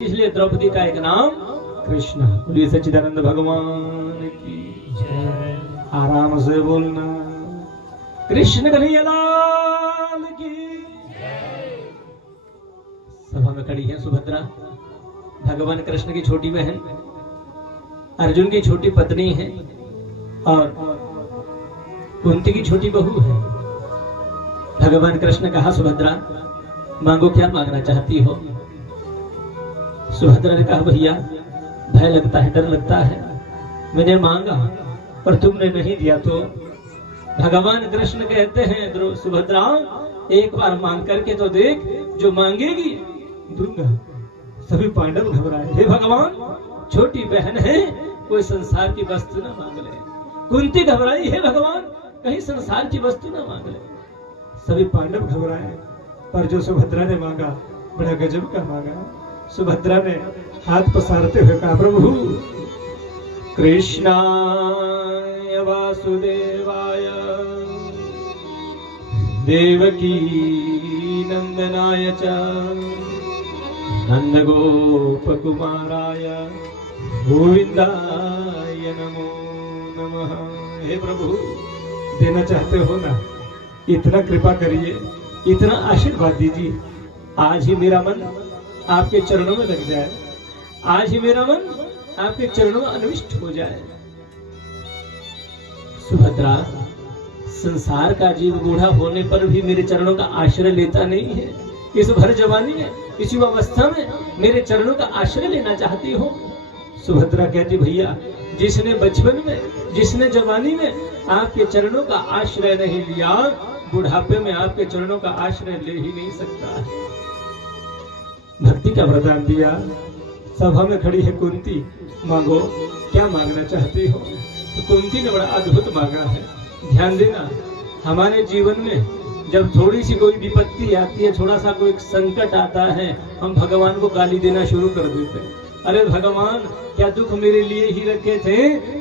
इसलिए द्रौपदी का एक नाम कृष्ण। बोलिए सच्चिदानंद भगवान की जय। आराम से बोलना, कृष्ण कन्हैया लाल की जय। सभा में खड़ी है सुभद्रा, भगवान कृष्ण की छोटी बहन, अर्जुन की छोटी पत्नी है और कुंती की छोटी बहू है। भगवान कृष्ण ने कहा, सुभद्रा मांगो, क्या मांगना चाहती हो? सुभद्रा ने कहा, भैया भय लगता है, डर लगता है, मैंने मांगा पर तुमने नहीं दिया। तो भगवान कृष्ण कहते हैं, सुभद्रा एक बार मांग करके तो देख, जो मांगेगी दूंगा। सभी पांडव घबराए, हे भगवान छोटी बहन है, कोई संसार की वस्तु ना मांग ले। कुंती घबराई, हे भगवान कहीं संसार की वस्तु ना मांग ले। सभी पांडव घबराए, पर जो सुभद्रा ने मांगा बड़ा गजब का मांगा। सुभद्रा ने हाथ पसारते हुए कहा, प्रभु कृष्णाय वासुदेवाय देवकी नंदनाय च नंदगोपकुमाराय गोविंदाय नमो नमः। हे प्रभु देना चाहते हो ना, इतना कृपा करिए, इतना आशीर्वाद दीजिए। आज ही मेरा मन आपके चरणों में लग जाए, आज ही मेरा मन आपके चरणों में अनविष्ट हो जाए। सुभद्रा, संसार का जीव बूढ़ा होने पर भी मेरे चरणों का आश्रय लेता नहीं है। इस भर जवानी में, इस युवावस्था में मेरे चरणों का आश्रय लेना चाहती हो? सुभद्रा कहती, भैया जिसने बचपन में, जिसने जवानी में आपके चरणों का आश्रय नहीं लिया, बुढ़ापे में आपके चरणों का आश्रय ले ही नहीं सकता है। भक्ति का वरदान दिया। सभा में खड़ी है कुंती, मांगो क्या मांगना चाहती हो? तो कुंती ने बड़ा अद्भुत मांगा है। ध्यान देना, हमारे जीवन में जब थोड़ी सी कोई विपत्ति आती है, थोड़ा सा कोई संकट आता है, हम भगवान को गाली देना शुरू कर देते हैं। अरे भगवान क्या दुख मेरे लिए ही रखे थे?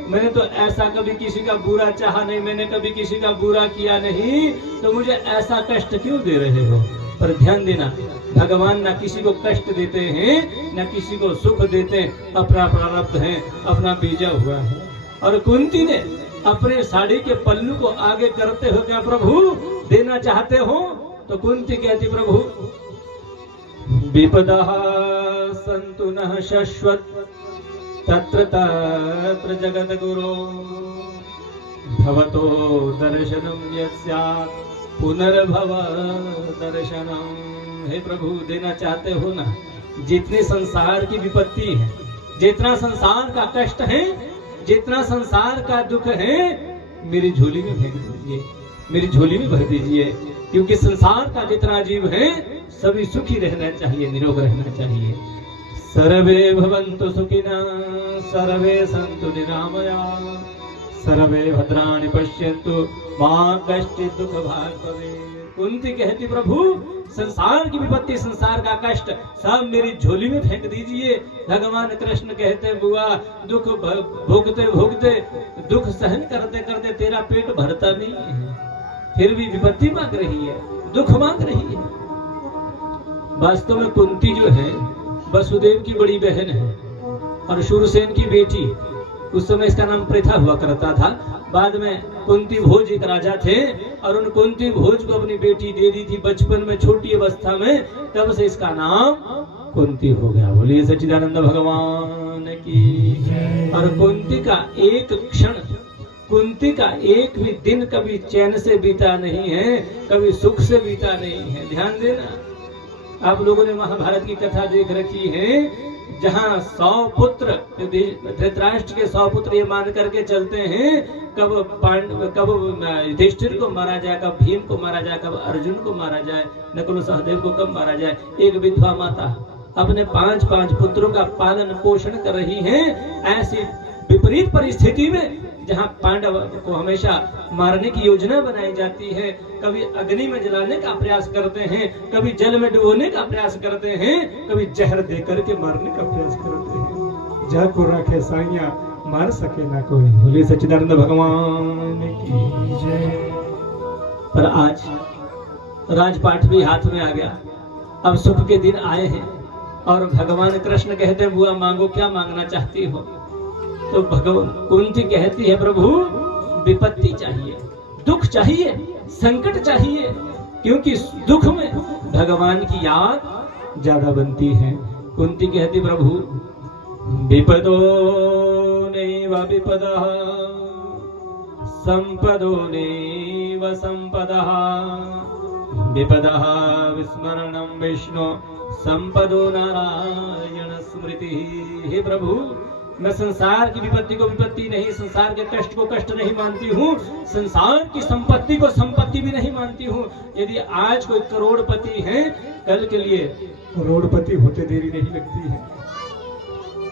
मैंने तो ऐसा कभी किसी का बुरा चाहा नहीं, मैंने कभी किसी का बुरा किया नहीं, तो मुझे ऐसा कष्ट क्यों दे रहे हो? पर ध्यान देना, भगवान ना किसी को कष्ट देते हैं, ना किसी को सुख देते हैं, अपना प्रारब्ध है, अपना बीजा हुआ है। और कुंती ने अपने साड़ी के पल्लू को आगे करते हो, क्या प्रभु देना चाहते हो? तो कुंती कहती, प्रभु विपदा सन्तु नः शश्वत तत्र तत्र जगत गुरो भवतो दर्शनम यस्यात् पुनर्भव दर्शनम। हे प्रभु देना चाहते हो ना, जितने संसार की विपत्ति है, जितना संसार का कष्ट है, जितना संसार का दुख है, मेरी झोली में फेंक दीजिए, मेरी झोली में भर दीजिए। क्योंकि संसार का जितना जीव है सभी सुखी रहना चाहिए, निरोग रहना चाहिए। सर्वे भवन्तु सुखिनः सर्वे सन्तु निरामयाः सर्वे भद्राणि पश्यन्तु मा कश्चित् दुःखभाग् भवेत्। कुंती कहती, प्रभु संसार की विपत्ति, संसार का कष्ट सब मेरी झोली में फेंक दीजिए। भगवान कृष्ण कहते, बुआ दुख भोगते भोगते, दुख सहन करते करते तेरा पेट भरता नहीं है, फिर भी विपत्ति मांग रही है, दुख मांग रही है। वास्तव में कुंती जो है वसुदेव की बड़ी बहन है और शूरसेन की बेटी। उस समय इसका नाम प्रथा हुआ करता था। बाद में कुंती भोज एक राजा थे और उन कुंती भोज को अपनी बेटी दे दी थी बचपन में, छोटी अवस्था में, तब से इसका नाम कुंती हो गया। बोलिए सच्चिदानंद भगवान की। और कुंती का एक क्षण, कुंती का एक भी दिन कभी चैन से बीता नहीं है, कभी सुख से बीता नहीं है। ध्यान देना, आप लोगों ने महाभारत की कथा देख रखी है, जहाँ 100 पुत्र, धृतराष्ट्र के 100 पुत्र ये मान करके चलते हैं, कब युधिष्ठिर को मारा जाए, कब भीम को मारा जाए, कब अर्जुन को मारा जाए, नकुल सहदेव को कब मारा जाए। एक विधवा माता अपने 5 पुत्रों का पालन पोषण कर रही है। ऐसी विपरीत परिस्थिति में जहाँ पांडव को हमेशा मारने की योजना बनाई जाती है, कभी अग्नि में जलाने का प्रयास करते हैं, कभी जल में डुबोने का प्रयास करते हैं, कभी जहर देकर के मारने का प्रयास करते हैं। जाको राखे साइया मार सके ना कोई। बोले सच्चिदानंद भगवान की जय। पर आज राजपाट भी हाथ में आ गया, अब सुख के दिन आए हैं। और भगवान कृष्ण कहते हैं बुआ मांगो, क्या मांगना चाहती हो? तो भगवान कुंती कहती है प्रभु विपत्ति चाहिए, दुख चाहिए, संकट चाहिए, क्योंकि दुख में भगवान की याद ज्यादा बनती है। कुंती कहती प्रभु विपदो नैव विपदः संपदो नैव संपदः विपदः विस्मरणं विष्णु संपदो नारायण स्मृति। हे प्रभु, मैं संसार की विपत्ति को विपत्ति नहीं, संसार के कष्ट को कष्ट नहीं मानती हूँ, संसार की संपत्ति को संपत्ति भी नहीं मानती हूँ। यदि आज कोई करोड़पति है, कल के लिए करोड़पति होते देरी नहीं लगती है।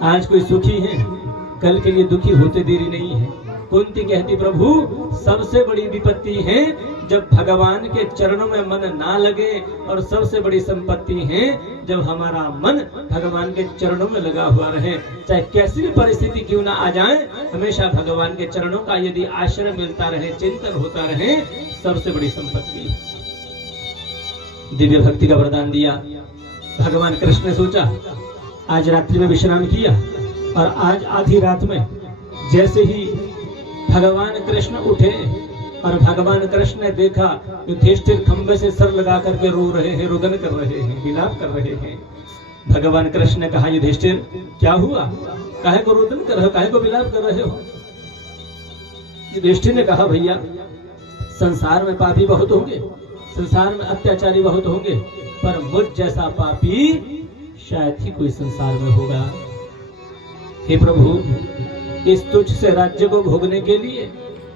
आज कोई सुखी है, कल के लिए दुखी होते देरी नहीं है। कुंती कहती प्रभु सबसे बड़ी विपत्ति है जब भगवान के चरणों में मन ना लगे, और सबसे बड़ी संपत्ति है जब हमारा मन भगवान के चरणों में लगा हुआ रहे। चाहे कैसी भी परिस्थिति क्यों ना आ जाए, हमेशा भगवान के चरणों का यदि आश्रय मिलता रहे, चिंतन होता रहे, सबसे बड़ी संपत्ति। दिव्य भक्ति का वरदान दिया भगवान कृष्ण ने। सोचा आज रात्रि में विश्राम किया, और आज आधी रात में जैसे ही भगवान कृष्ण उठे और भगवान कृष्ण ने देखा युधिष्ठिर खंबे से सर लगा करके रो रहे हैं, रुदन कर रहे हैं, विलाप कर रहे हैं। भगवान कृष्ण ने कहा युधिष्ठिर क्या हुआ, काहे को रुदन कर रहे हो, काहे को विलाप कर रहे हो? युधिष्ठिर ने कहा भैया संसार में पापी बहुत होंगे, संसार में अत्याचारी बहुत होंगे, पर मुझ जैसा पापी शायद ही कोई संसार में होगा। हे प्रभु, इस तुच्छ से राज्य को भोगने के लिए,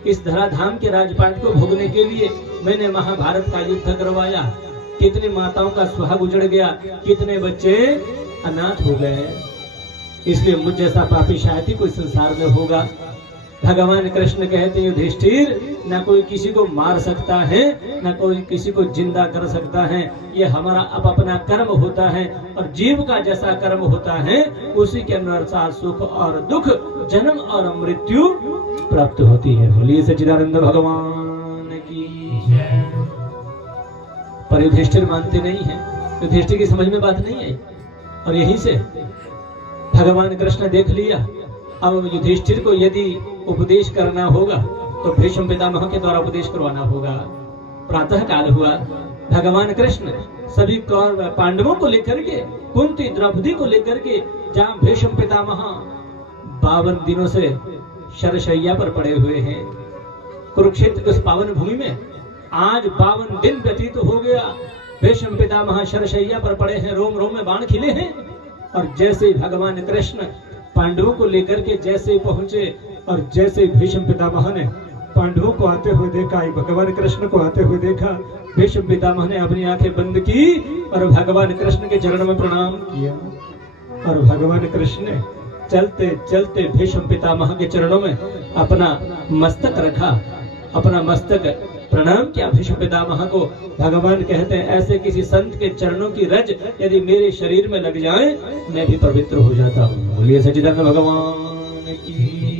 इस धराधाम के राजपाट को भोगने के लिए मैंने महाभारत का युद्ध करवाया, कितनी माताओं का सुहाग उजड़ गया, कितने बच्चे अनाथ हो गए, इसलिए मुझ जैसा पापी शायद ही कोई संसार में होगा। भगवान कृष्ण कहते हैं युधिष्ठिर, न कोई किसी को मार सकता है, न कोई किसी को जिंदा कर सकता है, ये हमारा अपना कर्म होता है, और जीव का जैसा कर्म होता है उसी के अनुसार सुख और दुख, जन्म और मृत्यु प्राप्त होती है। बोलिए सच्चिदानंद भगवान की जय। पर युधिष्ठिर मानते नहीं है, युधिष्ठिर की समझ में बात नहीं आई, और यहीं से भगवान कृष्ण देख लिया अब युधिष्ठिर को यदि उपदेश करना होगा तो भीष्म पितामह के द्वारा उपदेश करवाना होगा। प्रातः काल हुआ, भगवान कृष्ण सभी कौरव पांडवों को लेकर के, कुंती द्रौपदी को लेकर के, जहाँ भीष्म पितामह 52 दिनों से शरशैया पर पड़े हुए हैं, कुरुक्षेत्र के उस पावन भूमि में आज 52 दिन व्यतीत हो गया। भीष्म पितामह शरशैया पर पड़े हैं, रोम रोम में बाण खिले हैं, और जैसे भगवान कृष्ण पांडवों को लेकर के जैसे पहुंचे, और जैसे भीष्म पितामह ने पांडवों को आते हुए देखा, भगवान कृष्ण को आते हुए देखा, भीष्म पितामह ने अपनी आंखें बंद की और भगवान कृष्ण के चरणों में प्रणाम किया, और भगवान कृष्ण ने चलते चलते भीष्म पितामह के चरणों में अपना मस्तक रखा, अपना मस्तक प्रणाम किया भीष्म पितामह को। भगवान कहते हैं ऐसे किसी संत के चरणों की रज यदि मेरे शरीर में लग जाए, मैं भी पवित्र हो जाता हूँ। बोलिए सच्चिदानंद भगवान की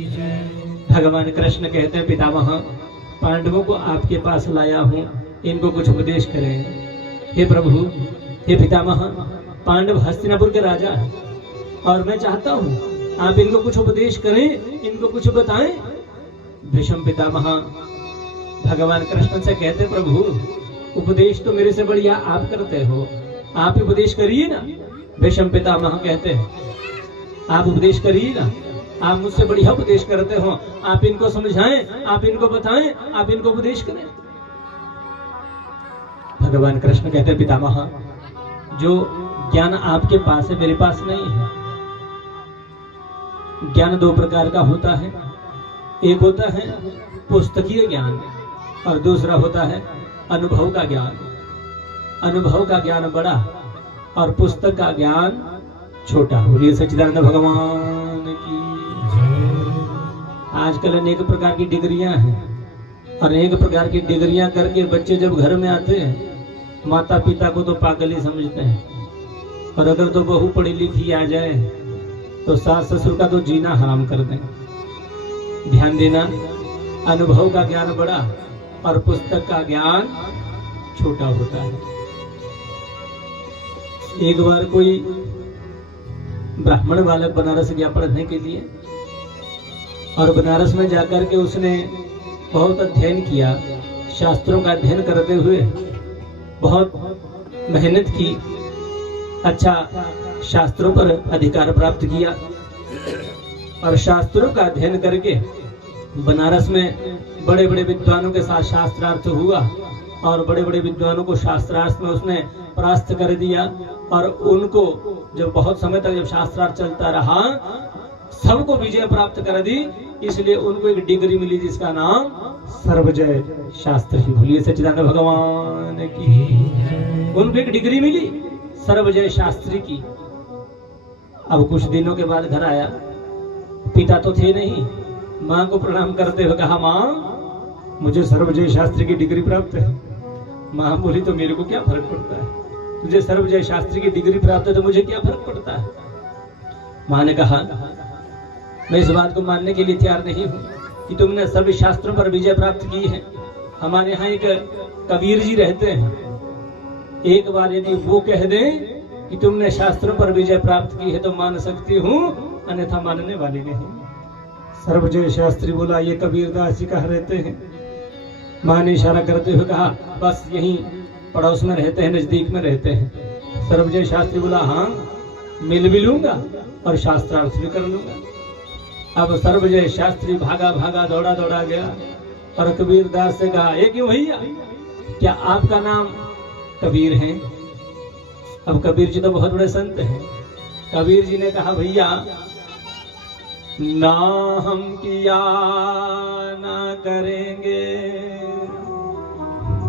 जय। भगवान कृष्ण कहते हैं पितामह, पांडवों को आपके पास लाया हूँ, इनको कुछ उपदेश करें। हे प्रभु, हे पितामह, पांडव हस्तिनापुर के राजा हैं, और मैं चाहता हूँ आप इनको कुछ उपदेश करें, इनको कुछ बताएं। भीष्म पितामह भगवान कृष्ण से कहते प्रभु उपदेश तो मेरे से बढ़िया आप करते हो, आप ही उपदेश करिए ना। भीष्म पितामह कहते हैं आप उपदेश करिए ना, आप मुझसे बढ़िया उपदेश करते हो, आप इनको समझाएं, आप इनको बताएं, आप इनको उपदेश करें। भगवान कृष्ण कहते पितामह जो ज्ञान आपके पास है मेरे पास नहीं है। ज्ञान 2 प्रकार का होता है, एक होता है पुस्तकीय ज्ञान और दूसरा होता है अनुभव का ज्ञान। अनुभव का ज्ञान बड़ा और पुस्तक का ज्ञान छोटा। बोलिए सच्चिदानंद भगवान की जय। आजकल अनेक प्रकार की डिग्रियां हैं, अनेक प्रकार की डिग्रियां करके बच्चे जब घर में आते हैं माता पिता को तो पागल ही समझते हैं, और अगर तो बहू पढ़ी लिखी आ जाए तो सास ससुर का तो जीना हराम कर दें। ध्यान देना, अनुभव का ज्ञान बड़ा और पुस्तक का ज्ञान छोटा होता है। एक बार कोई ब्राह्मण बालक बनारस गया पढ़ने के लिए, और बनारस में जाकर के उसने बहुत अध्ययन किया। शास्त्रों का अध्ययन करते हुए बहुत मेहनत की, अच्छा शास्त्रों पर अधिकार प्राप्त किया, और शास्त्रों का अध्ययन करके बनारस में बड़े बड़े विद्वानों के साथ शास्त्रार्थ हुआ, और बड़े बड़े विद्वानों को शास्त्रार्थ में उसने परास्त कर दिया। और उनको जब बहुत समय तक जब शास्त्रार्थ चलता रहा, सबको विजय प्राप्त कर दी, इसलिए उनको एक डिग्री मिली जिसका नाम सर्वजय शास्त्री। बोलिए सच्चिदानंद भगवान की। उनको एक डिग्री मिली सर्वजय शास्त्री की। अब कुछ दिनों के बाद घर आया, पिता तो थे नहीं, माँ को प्रणाम करते हुए कहा, माँ मुझे सर्वजय शास्त्री की डिग्री प्राप्त है। माँ बोली, तो मेरे को क्या फर्क पड़ता है, तुझे सर्वजय शास्त्री की डिग्री प्राप्त है तो मुझे क्या फर्क पड़ता है। माँ ने कहा, मैं इस बात को मानने के लिए तैयार नहीं हूँ कि तुमने सभी शास्त्रों पर विजय प्राप्त की है। हमारे यहाँ एक कबीर जी रहते हैं, एक बार यदि वो कह दें कि तुमने शास्त्रों पर विजय प्राप्त की है तो मान सकती हूँ, अन्यथा मानने वाली नहीं। सर्वजय शास्त्री बोला, ये कबीरदास जी कहाँ रहते हैं। माँ ने इशारा करते हुए कहा, बस यहीं पड़ोस में रहते हैं, नजदीक में रहते हैं। सर्वजय शास्त्री बोला, हाँ मिल भी लूंगा और शास्त्रार्थ भी कर लूंगा। अब सर्वजय शास्त्री भागा भागा दौड़ा दौड़ा गया और कबीरदास से कहा, ये क्यों भैया, क्या आपका नाम कबीर है? अब कबीर जी तो बहुत बड़े संत हैं। कबीर जी ने कहा, भैया ना हम किया ना करेंगे,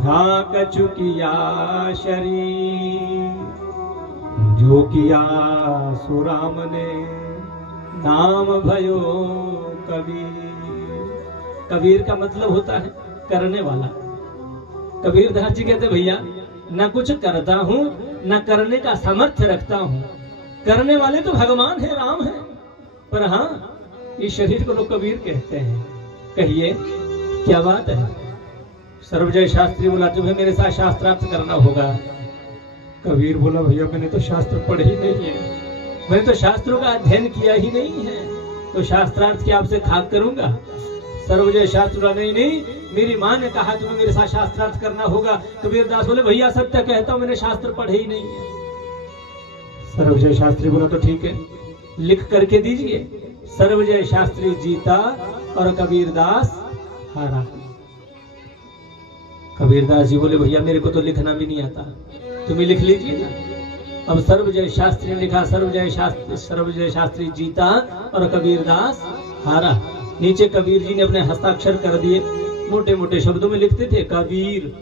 ना कछु किया शरीर, जो किया सो राम ने नाम भयो कबीर। कबीर का मतलब होता है करने वाला। कबीरदास जी कहते, भैया न कुछ करता हूँ न करने का सामर्थ्य रखता हूँ, करने वाले तो भगवान है, राम है, पर हाँ इस शरीर को लोग कबीर कहते हैं। कहिए क्या बात है। सर्वजय शास्त्री बोला, तुम्हें मेरे साथ शास्त्रार्थ करना होगा। कबीर बोला, भैया मैंने तो शास्त्र पढ़े ही नहीं है, मैंने तो शास्त्रों का अध्ययन किया ही नहीं है, तो शास्त्रार्थ की आपसे खाक करूंगा। सर्वजय शास्त्री बोला, नहीं नहीं, मेरी माँ ने कहा तुम्हें मेरे साथ शास्त्रार्थ करना होगा। कबीरदास बोले, भैया सत्य कहता हूँ, मैंने शास्त्र पढ़े ही नहीं है। सर्वजय शास्त्री बोला, तो ठीक है, लिख करके दीजिए। सर्वजय शास्त्री जीता और कबीरदास हारा। कबीरदास जी बोले, भैया मेरे को तो लिखना भी नहीं आता, तुम्हें लिख लीजिए ना। अब सर्वजय शास्त्री ने लिखा, सर्वजय शास्त्री जीता और कबीरदास हारा। नीचे कबीर जी ने अपने हस्ताक्षर कर दिए, मोटे मोटे शब्दों में लिखते थे कबीर।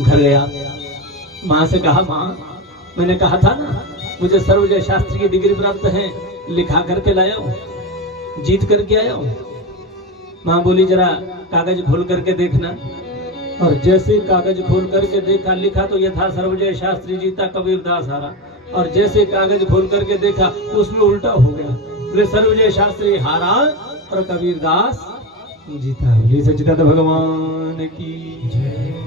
घर गया, माँ से कहा, माँ मैंने कहा था ना मुझे सर्वजय शास्त्री की डिग्री प्राप्त है, लिखा करके लाया हूँ, जीत करके आया हूँ। माँ बोली, जरा कागज खोल करके देखना। और जैसे कागज खोल करके देखा, लिखा तो यह था सर्वजय शास्त्री जीता कबीरदास हारा। और जैसे कागज खोल करके देखा उसमें उल्टा हो गया, बोले सर्वजय शास्त्री हारा और कबीरदास जीता। ये सच्चिदानंद भगवान की जय।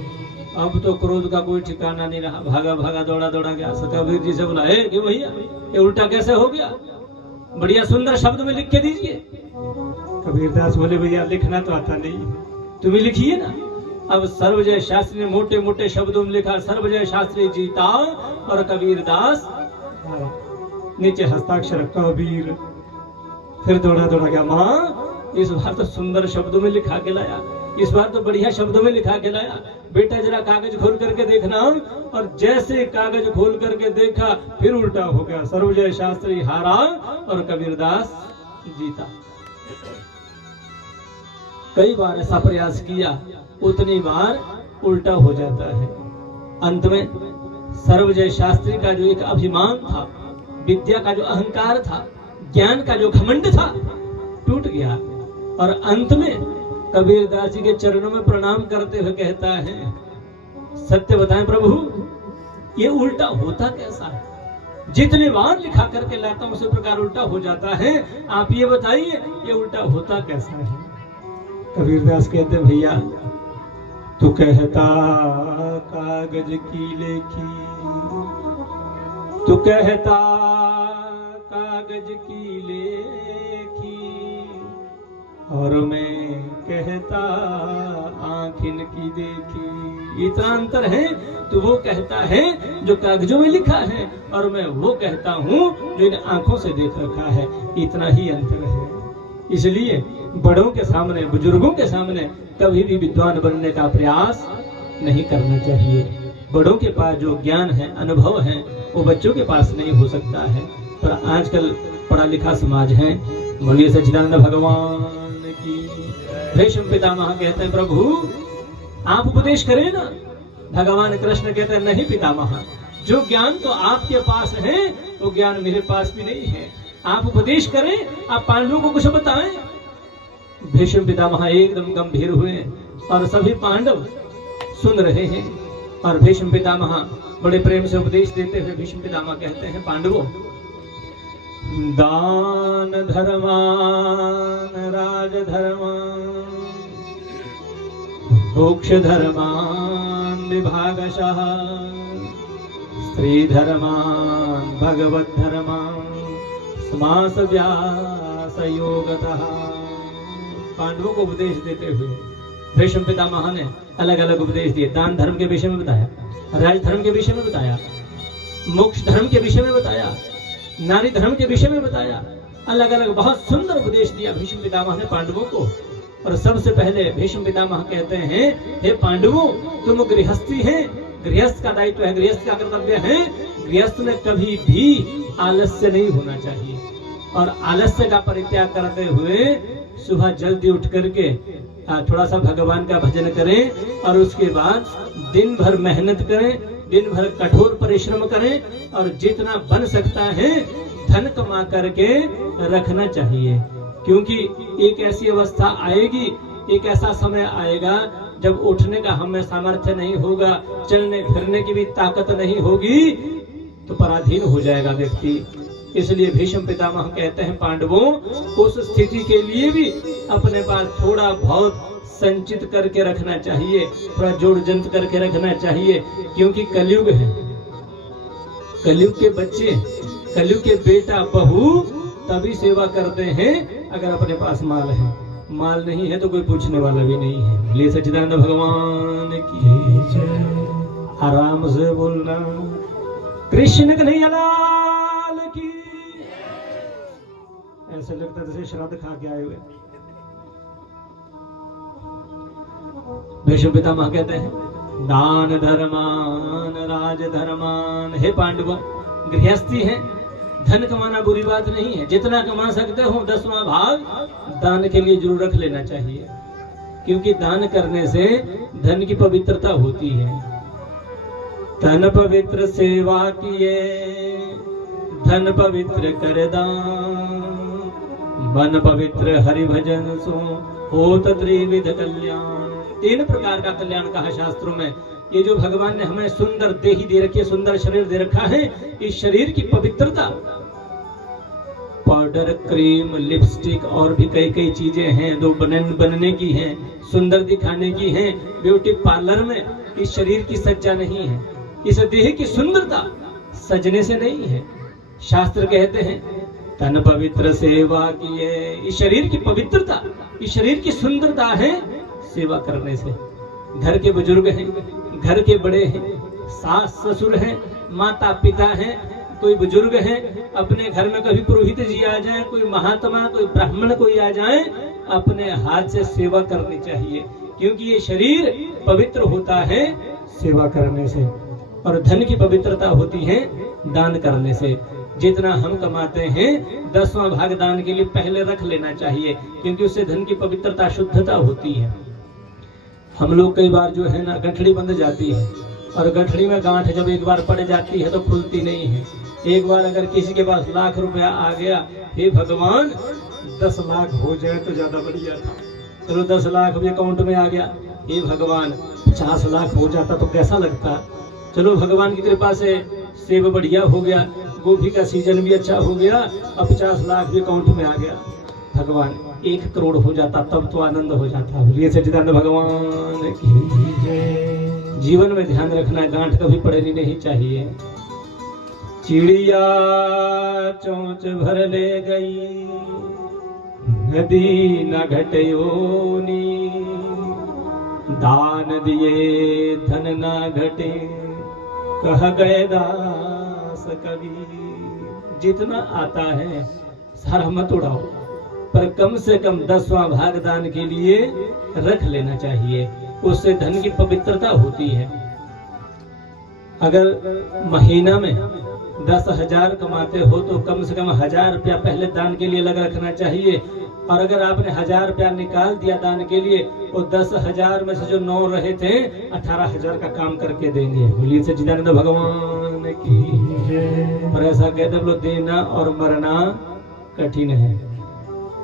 अब तो क्रोध का कोई ठिकाना नहीं रहा, भागा भागा दौड़ा दौड़ा गया। कबीर जी से बोला, क्यों भैया ये उल्टा कैसे हो गया, बढ़िया सुंदर शब्द में लिख के दीजिए। कबीरदास बोले, भैया लिखना तो आता नहीं, तुम्हें लिखिए ना। अब सर्वजय शास्त्री ने मोटे मोटे शब्दों में लिखा, सर्वजय शास्त्री जीता और कबीरदास हारा। नीचे हस्ताक्षर कबीर। फिर दौड़ा दौड़ा गया, माँ इस बार तो सुंदर शब्दों में लिखा के लाया, इस बार तो बढ़िया शब्दों में लिखा के लाया, बेटा जरा कागज खोल करके देखना। और जैसे कागज खोल करके देखा फिर उल्टा हो गया, सर्वजय शास्त्री हारा और कबीरदास जीता। कई बार ऐसा प्रयास किया, उतनी बार उल्टा हो जाता है। अंत में सर्वजय शास्त्री का जो एक अभिमान था, विद्या का जो अहंकार था, ज्ञान का जो घमंड था, टूट गया। और अंत में कबीरदास जी के चरणों में प्रणाम करते हुए कहता है, सत्य बताएं प्रभु ये उल्टा होता कैसा है, जितने बार लिखा करके लाता हूं उसी प्रकार उल्टा हो जाता है, आप ये बताइए ये उल्टा होता कैसा है। कबीरदास कहते, भैया तू कहता कागज की लेखी, तू कहता कागज की लेखी और मैं कहता आँखिन की देखी। इतना अंतर है। तो वो कहता है जो कागजों में लिखा है और मैं वो कहता हूँ जो इन आंखों से देख रखा है। इतना ही अंतर है। इसलिए बड़ों के सामने, बुजुर्गों के सामने कभी भी विद्वान बनने का प्रयास नहीं करना चाहिए। बड़ों के पास जो ज्ञान है, अनुभव है, वो बच्चों के पास नहीं हो सकता है। पर आजकल पढ़ा लिखा समाज है। बोलिए सच्चिदानंद भगवान की। भीष्म पितामह कहते हैं प्रभु आप उपदेश करें ना। भगवान कृष्ण कहते हैं नहीं पितामह, जो ज्ञान तो आपके पास है वो ज्ञान मेरे पास भी नहीं है। आप उपदेश करें, आप पांडवों को कुछ बताएं। भीष्म पितामह एकदम गंभीर हुए और सभी पांडव सुन रहे हैं। और भीष्म पितामह बड़े प्रेम से उपदेश देते हुए भीष्म पितामह कहते हैं पांडवों, दान धर्मान राजधर्मान मोक्ष धर्मान विभागशः स्त्री धर्मान भगवत धर्मान समास व्यास योगतः। पांडवों को उपदेश देते हुए भीष्म पितामह ने अलग अलग उपदेश दिए। दान धर्म के विषय में बताया, राज धर्म के विषय में बताया, मोक्ष धर्म के विषय में बताया, नारी धर्म के विषय में बताया। अलग अलग बहुत सुंदर उपदेश दिया भीष्म पितामह ने पांडवों को। और सबसे पहले भीष्म पितामह कहते हैं, हे पांडवों तुम गृहस्थी हैं, गृहस्थ का दायित्व है, गृहस्थ का कर्तव्य है। गृहस्थ में कभी भी आलस्य नहीं होना चाहिए और आलस्य का परित्याग करते हुए सुबह जल्दी उठ करके थोड़ा सा भगवान का भजन करें और उसके बाद दिन भर मेहनत करें, दिन भर कठोर परिश्रम करें और जितना बन सकता है धन कमा करके रखना चाहिए। क्योंकि एक ऐसी अवस्था आएगी, एक ऐसा समय आएगा जब उठने का हमें सामर्थ्य नहीं होगा, चलने फिरने की भी ताकत नहीं होगी, तो पराधीन हो जाएगा व्यक्ति। इसलिए भीष्म पितामह कहते हैं पांडवों उस स्थिति के लिए भी अपने पास थोड़ा बहुत संचित करके रखना चाहिए, थोड़ा जोड़ जंत करके रखना चाहिए। क्योंकि कलयुग है, कलयुग के बच्चे, कलयुग के बेटा बहू तभी सेवा करते हैं अगर अपने पास माल है। माल नहीं है तो कोई पूछने वाला भी नहीं है। बोलिए सच्चिदानंद भगवान की जय। आराम से बोलना कृष्ण कन्हैया लाल की। ऐसे लगता है जैसे श्राद्ध खा के आए हुए। भीष्म पितामह कहते हैं दान धर्मान राज धर्मान। हे पांडवों गृहस्थी है, धन कमाना बुरी बात नहीं है। जितना कमा सकते हो 10वां भाग दान के लिए जरूर रख लेना चाहिए। क्योंकि दान करने से धन की पवित्रता होती है। धन पवित्र सेवा किए धन पवित्र कर दान, मन पवित्र हरि भजन सो होत त्रिविध कल्याण। 3 प्रकार का कल्याण कहा शास्त्रों में। ये जो भगवान ने हमें सुंदर देही दे रखी है, सुंदर शरीर दे रखा है, इस शरीर की पवित्रता, पाउडर, क्रीम, लिपस्टिक और भी कई कई चीजें हैं जो बनने की हैं, सुंदर दिखाने की हैं। ब्यूटी पार्लर में इस शरीर की सज्जा नहीं है। इस देह की सुंदरता सजने से नहीं है। शास्त्र कहते हैं तन पवित्र सेवा किए। इस शरीर की पवित्रता, इस शरीर की सुंदरता है सेवा करने से। घर के बुजुर्ग हैं, घर के बड़े हैं, सास ससुर हैं, माता पिता हैं, कोई बुजुर्ग हैं, अपने घर में कभी पुरोहित जी आ जाए, कोई महात्मा, कोई ब्राह्मण कोई आ जाए, अपने हाथ से सेवा करनी चाहिए। क्योंकि ये शरीर पवित्र होता है सेवा करने से। और धन की पवित्रता होती है दान करने से। जितना हम कमाते हैं 10वां भाग दान के लिए पहले रख लेना चाहिए। क्योंकि उससे धन की पवित्रता, शुद्धता होती है। हम लोग कई बार जो है ना गठड़ी बंध जाती है और गठड़ी में गांठ जब एक बार पड़ जाती है तो खुलती नहीं है। एक बार अगर किसी के पास लाख रुपया आ गया, हे भगवान 10 लाख हो जाए तो ज्यादा बढ़िया था। चलो 10 लाख भी अकाउंट में आ गया, हे भगवान 50 लाख हो जाता तो कैसा लगता। चलो भगवान की कृपा से सेब बढ़िया हो गया, गोभी का सीजन भी अच्छा हो गया, अब 50 लाख भी अकाउंट में आ गया। भगवान 1 करोड़ हो जाता तब तो आनंद हो जाता। बोलिए सच्चिदानंद भगवान की जय। जीवन में ध्यान रखना, गांठ कभी पड़नी नहीं चाहिए। चिड़िया चोंच भर ले गई, नदी न घटयोनी, दान दिए धन न घटे, कह गए दास कवि। जितना आता है सारा मत उड़ाओ, पर कम से कम 10वां भाग दान के लिए रख लेना चाहिए, उससे धन की पवित्रता होती है। अगर महीना में 10,000 कमाते हो तो कम से कम 1,000 रुपया पहले दान के लिए अलग रखना चाहिए। और अगर आपने 1,000 रुपया निकाल दिया दान के लिए, वो 10,000 में से जो 9 रहे थे 18,000 का काम करके देंगे। बोलिए सच्चिदानंद भगवान की। पर ऐसा कहते बोलो देना और मरना कठिन है।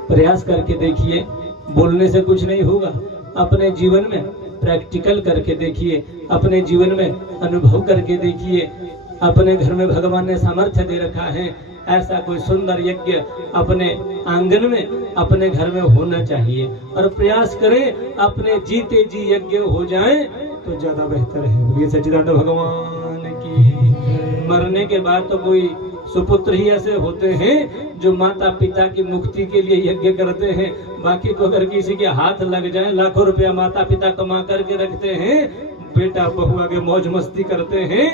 प्रयास करके देखिए, बोलने से कुछ नहीं होगा, अपने जीवन में प्रैक्टिकल करके देखिए, अपने जीवन में अनुभव करके देखिए। अपने घर में भगवान ने सामर्थ्य दे रखा है, ऐसा कोई सुंदर यज्ञ अपने आंगन में अपने घर में होना चाहिए। और प्रयास करें अपने जीते जी यज्ञ हो जाए तो ज्यादा बेहतर है। ये सच्चिदानंद भगवान की। मरने के बाद तो कोई सुपुत्र ही ऐसे होते हैं जो माता पिता की मुक्ति के लिए यज्ञ करते हैं। बाकी तो अगर किसी के हाथ लग जाए, लाखों रुपया माता पिता कमा करके रखते हैं, बेटा बहू आगे मौज मस्ती करते हैं,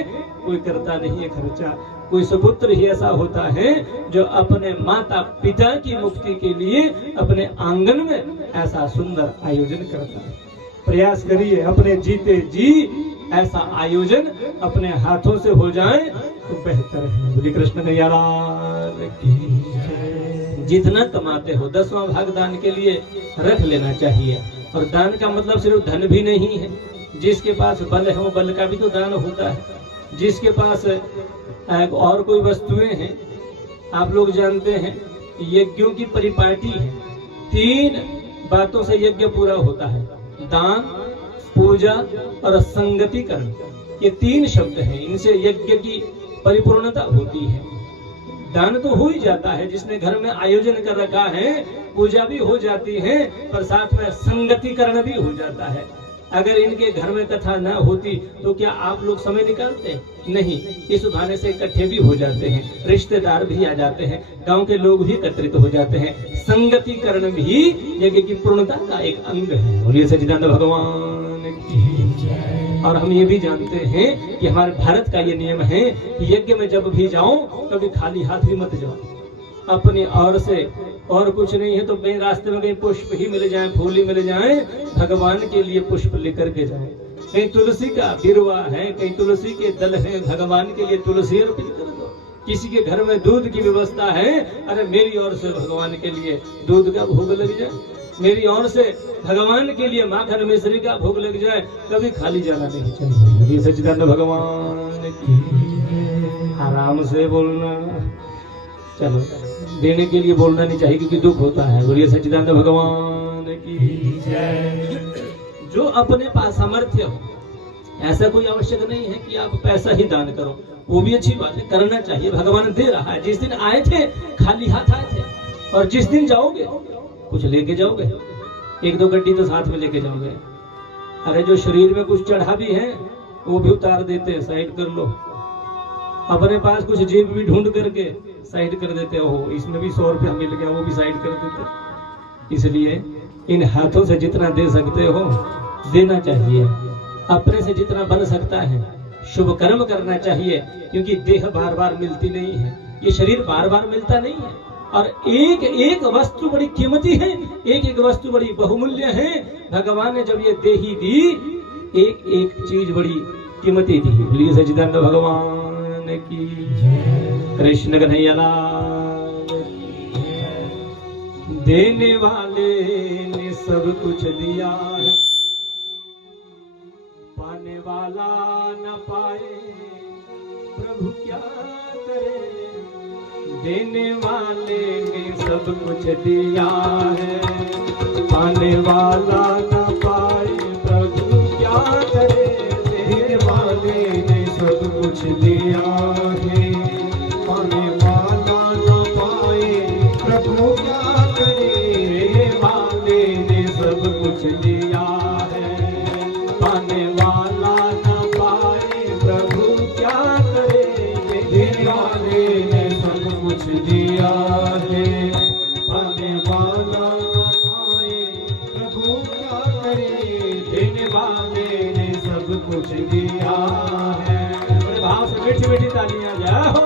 कोई करता नहीं है खर्चा। कोई सुपुत्र ही ऐसा होता है जो अपने माता पिता की मुक्ति के लिए अपने आंगन में ऐसा सुंदर आयोजन करता है। प्रयास करिए अपने जीते जी ऐसा आयोजन अपने हाथों से हो जाए तो बेहतर है। बोलिए कृष्ण कन्हैया लाल की। जितना कमाते हो 10वां भाग दान के लिए रख लेना चाहिए। और दान का मतलब सिर्फ धन भी नहीं है। जिसके पास बल है वो बल का भी तो दान होता है। जिसके पास और कोई वस्तुएं हैं, आप लोग जानते हैं यज्ञों की परिपाटी है। 3 बातों से यज्ञ पूरा होता है, दान, पूजा और संगतिकरण। ये 3 शब्द हैं, इनसे यज्ञ की परिपूर्णता होती है। दान तो हो ही जाता है, जिसने घर में आयोजन कर रखा है, पूजा भी हो जाती है, पर साथ में संगतिकरण भी हो जाता है। अगर इनके घर में कथा न होती तो क्या आप लोग समय निकालते? नहीं। इस बहाने से इकट्ठे भी हो जाते हैं, रिश्तेदार भी आ जाते हैं, गांव के लोग भी एकत्रित हो जाते हैं। संगतिकरण भी यज्ञ की पूर्णता का एक अंग है। बोलिए सच्चिदानंद भगवान की। और हम ये भी जानते हैं कि हमारे भारत का ये नियम है कि यज्ञ में जब भी जाओ कभी खाली हाथ भी मत जाओ। अपनी ओर से और कुछ नहीं है तो कहीं रास्ते में कहीं पुष्प ही मिल जाए, फूल ही मिल जाए, भगवान के लिए पुष्प लेकर के जाए। कहीं तुलसी का बिरवा है, कहीं तुलसी के दल है, भगवान के लिए तुलसी अर्पित कर दो। किसी के घर में दूध की व्यवस्था है, अरे मेरी ओर से भगवान के लिए दूध का भोग लग जाए, मेरी ओर से भगवान के लिए माखन मिश्री का भोग लग जाए। कभी खाली जाना नहीं चाहिए। सच्चिदानंद भगवान की। आराम से बोलना, चलो देने के लिए बोलना नहीं चाहिए क्योंकि दुख होता है। बोलिए सच्चिदानंद भगवान की जय। जो अपने पास सामर्थ्य हो, ऐसा कोई आवश्यक नहीं है कि आप पैसा ही दान करो, वो भी अच्छी बात है, करना चाहिए। भगवान दे रहा है। जिस दिन आए थे खाली हाथ आए थे, और जिस दिन जाओगे कुछ लेके जाओगे, 1-2 गड्डी तो साथ में लेके जाओगे। अरे जो शरीर में कुछ चढ़ा भी है वो भी उतार देते हैं, साइड कर लो। अपने पास कुछ जेब भी ढूंढ करके साइड कर देते हो, इसमें भी 100 रुपया मिल गया, वो भी साइड कर देते। इसलिए इन हाथों से जितना दे सकते हो देना चाहिए। अपने से जितना बन सकता है शुभ कर्म करना चाहिए, क्योंकि देह बार बार मिलती नहीं है, ये शरीर बार बार मिलता नहीं है। और एक एक वस्तु बड़ी कीमती है, एक एक वस्तु बड़ी बहुमूल्य है। भगवान ने जब ये देही दी, एक एक चीज बड़ी कीमती दी। बोलिए सच्चिदानंद भगवान की। कृष्ण कन्हैया लाल। देने वाले ने सब कुछ दिया है, पाने वाला न पाए प्रभु क्या करे। देने वाले ने सब कुछ दिया है, पाने वाला न पाए प्रभु क्या करे। देने वाले ने सब कुछ दिया है, पाने वाला न पाए प्रभु क्या करे। देने वाले ने सब कुछ दिया है, पाने वाला न पाए प्रभु क्या करे। वाले ने सब कुछ दिया है, पाने वाला आए प्रभु क्या करे, देने वाले ने सब कुछ दिया है। बड़े भाव से मीठी मीठी तालियां जय हो।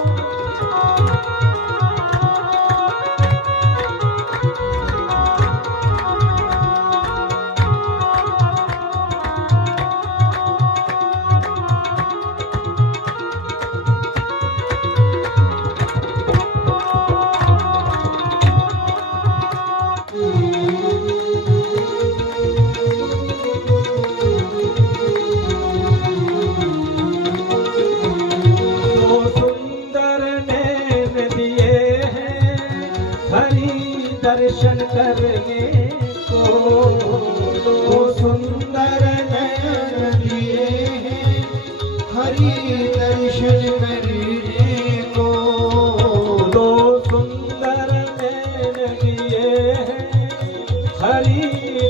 दर्शन करने को तो सुंदर नयन दिए हैं, हरि दर्शन करने को। दो सुंदर नयन दिए हैं हरि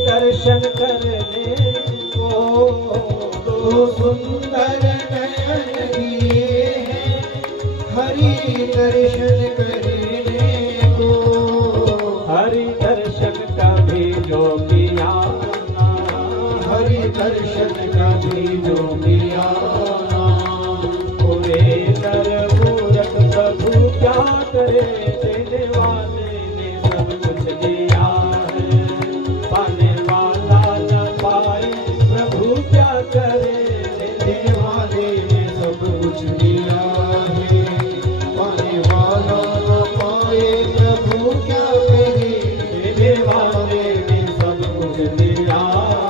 दर्शन करने को। दो सुंदर नयन दिए हैं, हरि दर्शन करने को। हरि दर्शन कभी जो किया, हरि दर्शन कभी जो किया, पूरे नर मूरख प्रभु क्या करे, देने वाले ने सब कुछ दिया है, पाने वाला न पाए प्रभु क्या करे, देने वाले ने सब कुछ दिया है, पाने वाला न पाए प्रभु क्या करे, देने वाले ने सब कुछ दिया है।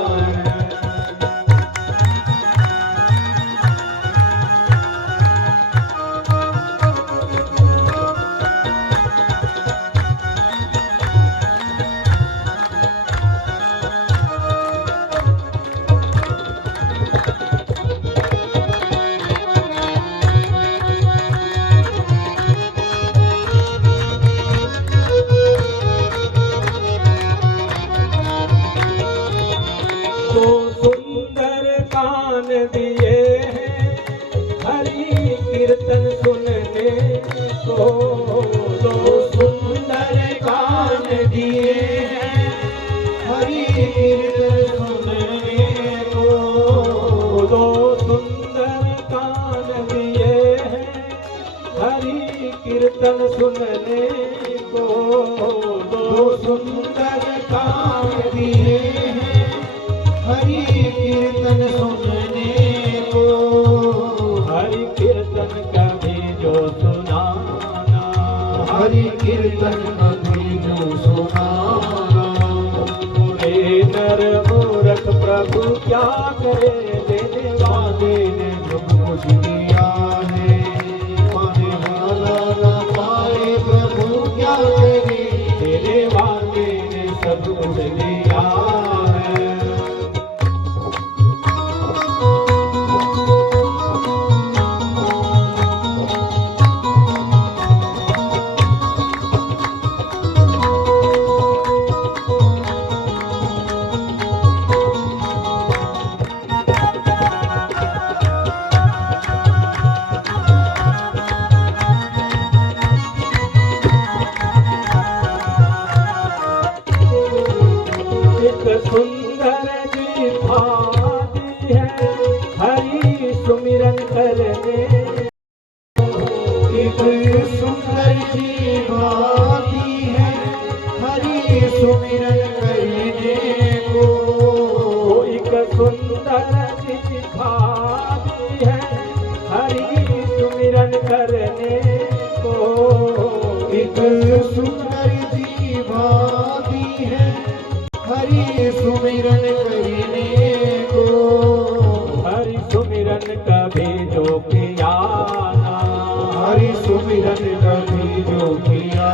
दो सुंदर कान दिए हैं हरि कीर्तन सुनने को। दो सुंदर कान दिए हैं, हरि कीर्तन सुनने को। दो सुंदर कान दिए हैं हरि कीर्तन सुनने को। दो सुंदर कान दिए हैं, हरि कीर्तन सुनने को। हरि कीर्तन कभी जो सुनाना, हरि कीर्तन कभी जो सुनाना, पूरे नर मूरख प्रभु क्या करे, देने वाले ने सब कुछ दिया है, पाने वाला न पाए प्रभु क्या करे, देने वाले ने सब कुछ दिया है। एक सुंदर जी भाती है हरि सुमिरन करने। एक सुंदर जी भाती है, हरि सुमिरन करने को। एक सुंदर जी भाती है हरि सुमिरन करने को। एक सुंदर जी भाती है, हरि सुमिरन करने को। हरि सुमिरन कभी जो किया ना, हरि सुमिरन कभी जो किया,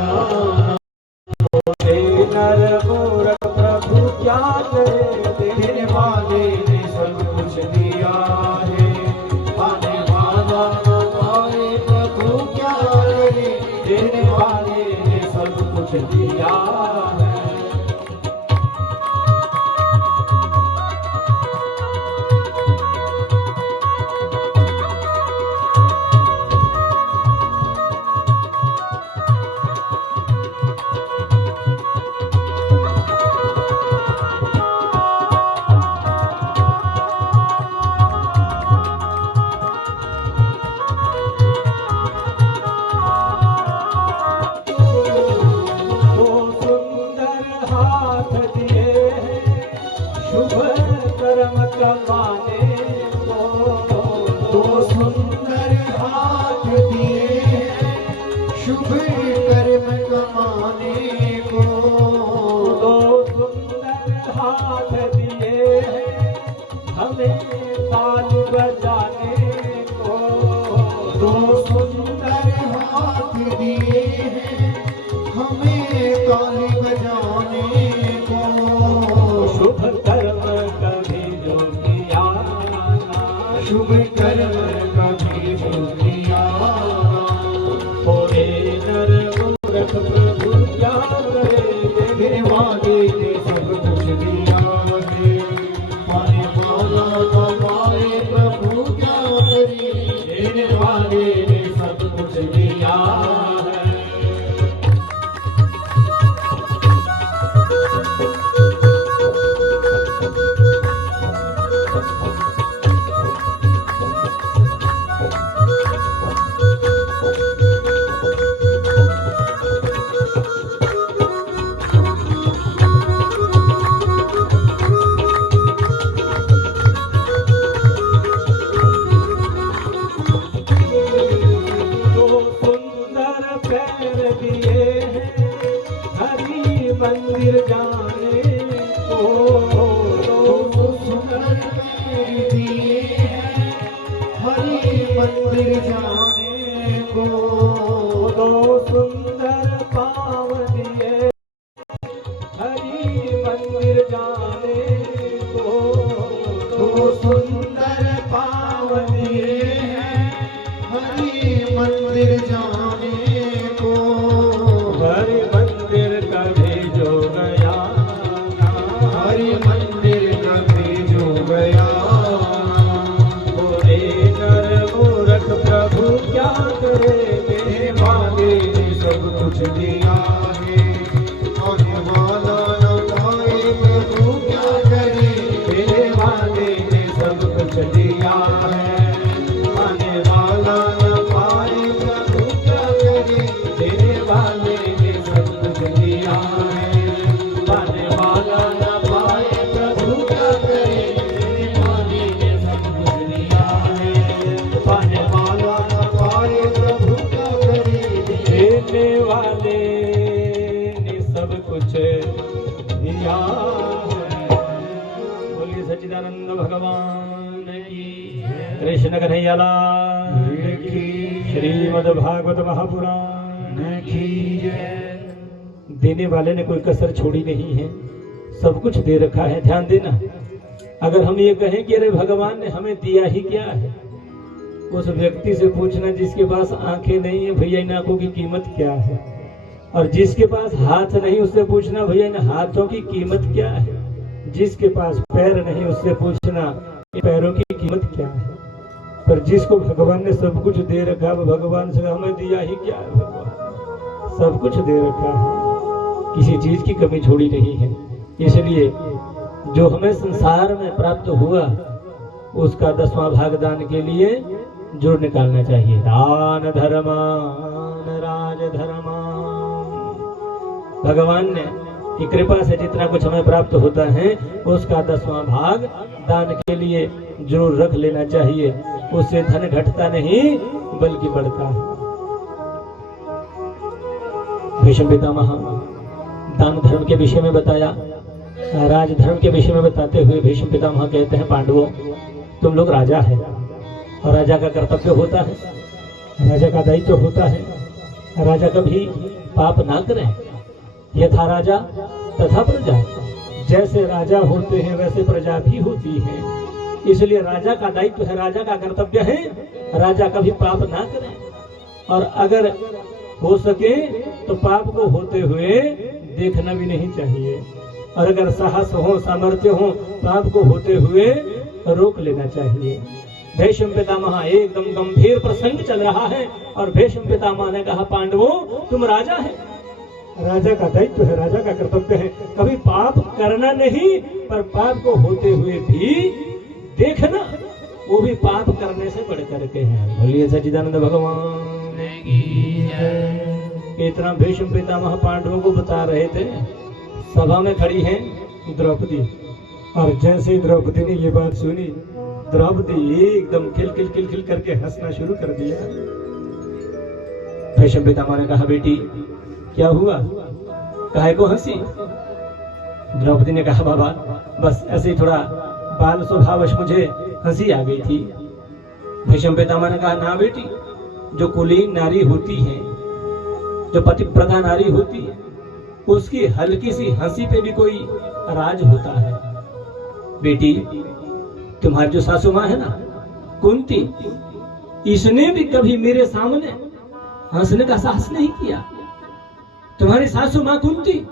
नर मूरख प्रभु क्या करे, देने वाले ने सब कुछ दिया है, पाने वाला न पाए प्रभु क्या करे, देने वाले ने सब कुछ दिया है। शुभ कर्म कमाने को। दो सुंदर हाथ दिए हैं हमें ताल बजाने को। दो सुंदर हाथ दिए हैं हमें ताली बजाने को। शुभ कर्म कभी जो किया ना, शुभ कर्म कभी जो किया होए नर मूरख प्रभु क्या करे। मेरे वादे ने सब कुछ दिया है। पाने वाला कमाए प्रभु क्या करे। मेरे वादे ने सब कुछ दिया है। दो सुंदर पैर दिए हैं हरि मंदिर जाने को। दो सुंदर पैर दिए हैं हरि मंदिर जाने को। दो सुंदर पाँव दिए हरि मंदिर जाने को। दो सुंदर पाँव दिए हैं हरि मंदिर जाने को। हरि मंदिर कभी जो गया ना, हरि मंदिर कभी जो गया होए नर मूरख प्रभु क्या करे। मेरे वादे ने सब कुछ दिया है। आने वाला न पाए प्रभु क्या करे। मेरे वादे ने सब कुछ दिया है। आने वाला न पाए प्रभु क्या करे। मेरे वादे ने सब कुछ दिया है। आने वाला न पाए प्रभु क्या करे। मेरे वादे ने सब कुछ दिया है। आने वाला न पाए प्रभु क्या करे। देने वाले ने सब कुछ दिया है। बोलिए सच्चिदानंद भगवान की। कृष्ण कन्हैया लाल की। श्रीमद् भागवत महापुराण की जय। देने वाले ने कोई कसर छोड़ी नहीं है, सब कुछ दे रखा है। ध्यान देना, अगर हम ये कहें कि अरे भगवान ने हमें दिया ही क्या है, उस व्यक्ति से पूछना जिसके पास आंखें नहीं है, भैया इन आंखों की कीमत क्या है। और जिसके पास हाथ नहीं उससे पूछना भैया इन हाथों की कीमत क्या है। जिसके पास पैर नहीं उससे पूछना इन पैरों की कीमत क्या है। पर जिसको भगवान ने सब कुछ दे रखा, वो भगवान से हमें दिया ही क्या है। भगवान सब कुछ दे रखा है, किसी चीज की कमी छोड़ी नहीं है। इसलिए जो हमें संसार में प्राप्त हुआ उसका 10वां भाग दान के लिए जोड़ निकालना चाहिए। दान धर्मान राज धर्मान। भगवान ने की कृपा से जितना कुछ हमें प्राप्त होता है उसका 10वां भाग दान के लिए जरूर रख लेना चाहिए। उससे धन घटता नहीं बल्कि बढ़ता है। भीष्म पितामह दान धर्म के विषय में बताया, राज धर्म के विषय में बताते हुए भीष्म पितामह कहते हैं, पांडवों तुम लोग राजा है और राजा का कर्तव्य होता है, राजा का दायित्व होता है, राजा कभी पाप ना करें। यथा राजा तथा प्रजा, जैसे राजा होते हैं वैसे प्रजा भी होती है। इसलिए राजा का दायित्व है, राजा का कर्तव्य है, राजा कभी पाप ना करें। और अगर हो सके तो पाप को होते हुए देखना भी नहीं चाहिए। और अगर साहस हो, सामर्थ्य हो, पाप को होते हुए रोक लेना चाहिए। भीष्म पितामह एकदम गंभीर प्रसंग चल रहा है और भीष्म पितामह ने कहा, पांडवों तुम राजा है, राजा का दायित्व है, राजा का कर्तव्य है, कभी पाप करना नहीं, पर पाप को होते हुए भी देखना, वो भी पाप करने से बढ़ करके है। बोलिए सच्चिदानंद भगवान की जय। इतना भीष्म पितामह पांडवों को बता रहे थे। सभा में खड़ी है द्रौपदी, और जैसे ही द्रौपदी ने ये बात सुनी, द्रौपदी एकदम खिल खिल खिल खिल करके हंसना शुरू कर दिया। भीष्म पितामह ने कहा, बेटी क्या हुआ, काहे को हंसी? द्रौपदी ने कहा, बाबा बस ऐसे ही थोड़ा बाल स्वभावश मुझे हंसी आ गई थी। भीष्म पितामह ने कहा, ना बेटी, जो कुलीन नारी होती है, जो पतिव्रता नारी होती है, उसकी हल्की सी हंसी पे भी कोई राज होता है। बेटी, तुम्हारी जो सासू माँ है ना, कुंती, इसने भी कभी मेरे सामने हंसने का साहस नहीं किया। तुम्हारी सासू माँ कुंती,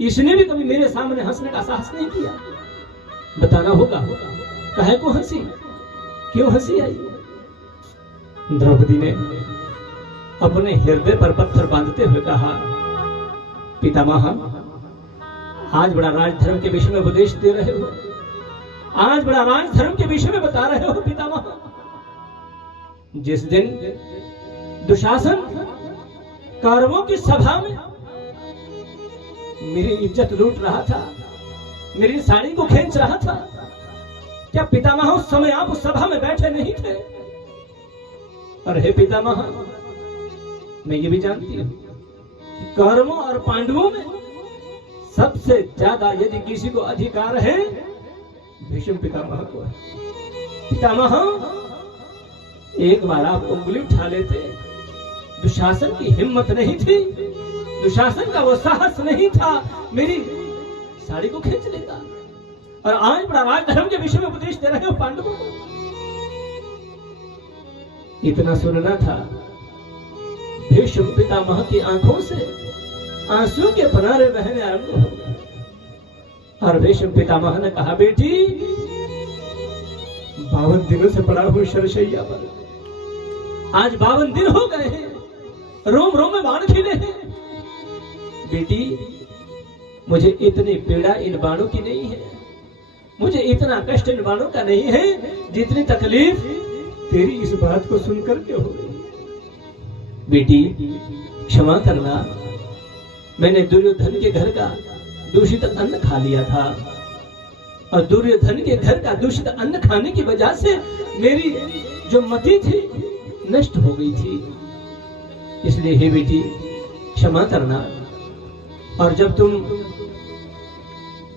इसने भी कभी मेरे सामने हंसने का साहस नहीं किया। बताना होगा काहे को हंसी, क्यों हंसी आई? द्रौपदी ने अपने हृदय पर पत्थर बांधते हुए कहा, पितामह, आज बड़ा राजधर्म के विषय में उपदेश दे रहे हो, आज बड़ा राजधर्म के विषय में बता रहे हो पितामह। जिस दिन दुशासन कौरवों की सभा में मेरी इज्जत लूट रहा था, मेरी साड़ी को खींच रहा था, क्या पितामह उस समय आप उस सभा में बैठे नहीं थे? और हे पितामह, मैं ये भी जानती हूं कि कौरवों और पांडवों में सबसे ज्यादा यदि किसी को अधिकार है, भीष्म पितामह को है। पितामह, एक बार आप उंगली उठा लेते, दुशासन की हिम्मत नहीं थी, दुशासन का वो साहस नहीं था, मेरी साड़ी को खींच लेता। और आज बड़ा राजधर्म के विषय में उपदेश दे रहे हो पांडवों को। इतना सुनना था, भीष्म पितामह की आंखों से आंसू के पनारे बहने आरंभ हो गए। और भीष्म पितामह ने कहा, बेटी 52 दिनों से पड़ा हूं शरशैया पर, आज 52 दिन हो गए हैं, रोम रोम में बाण खिले हैं। बेटी, मुझे इतनी पीड़ा इन बाणों की नहीं है, मुझे इतना कष्ट इन बाणों का नहीं है जितनी तकलीफ तेरी इस बात को सुनकर के हो रही है। बेटी, क्षमा करना, मैंने दुर्योधन के घर का दूषित अन्न खा लिया था, और दुर्योधन के घर का दूषित अन्न खाने की वजह से मेरी जो मति थी नष्ट हो गई थी। इसलिए हे बेटी, क्षमा करना। और जब तुम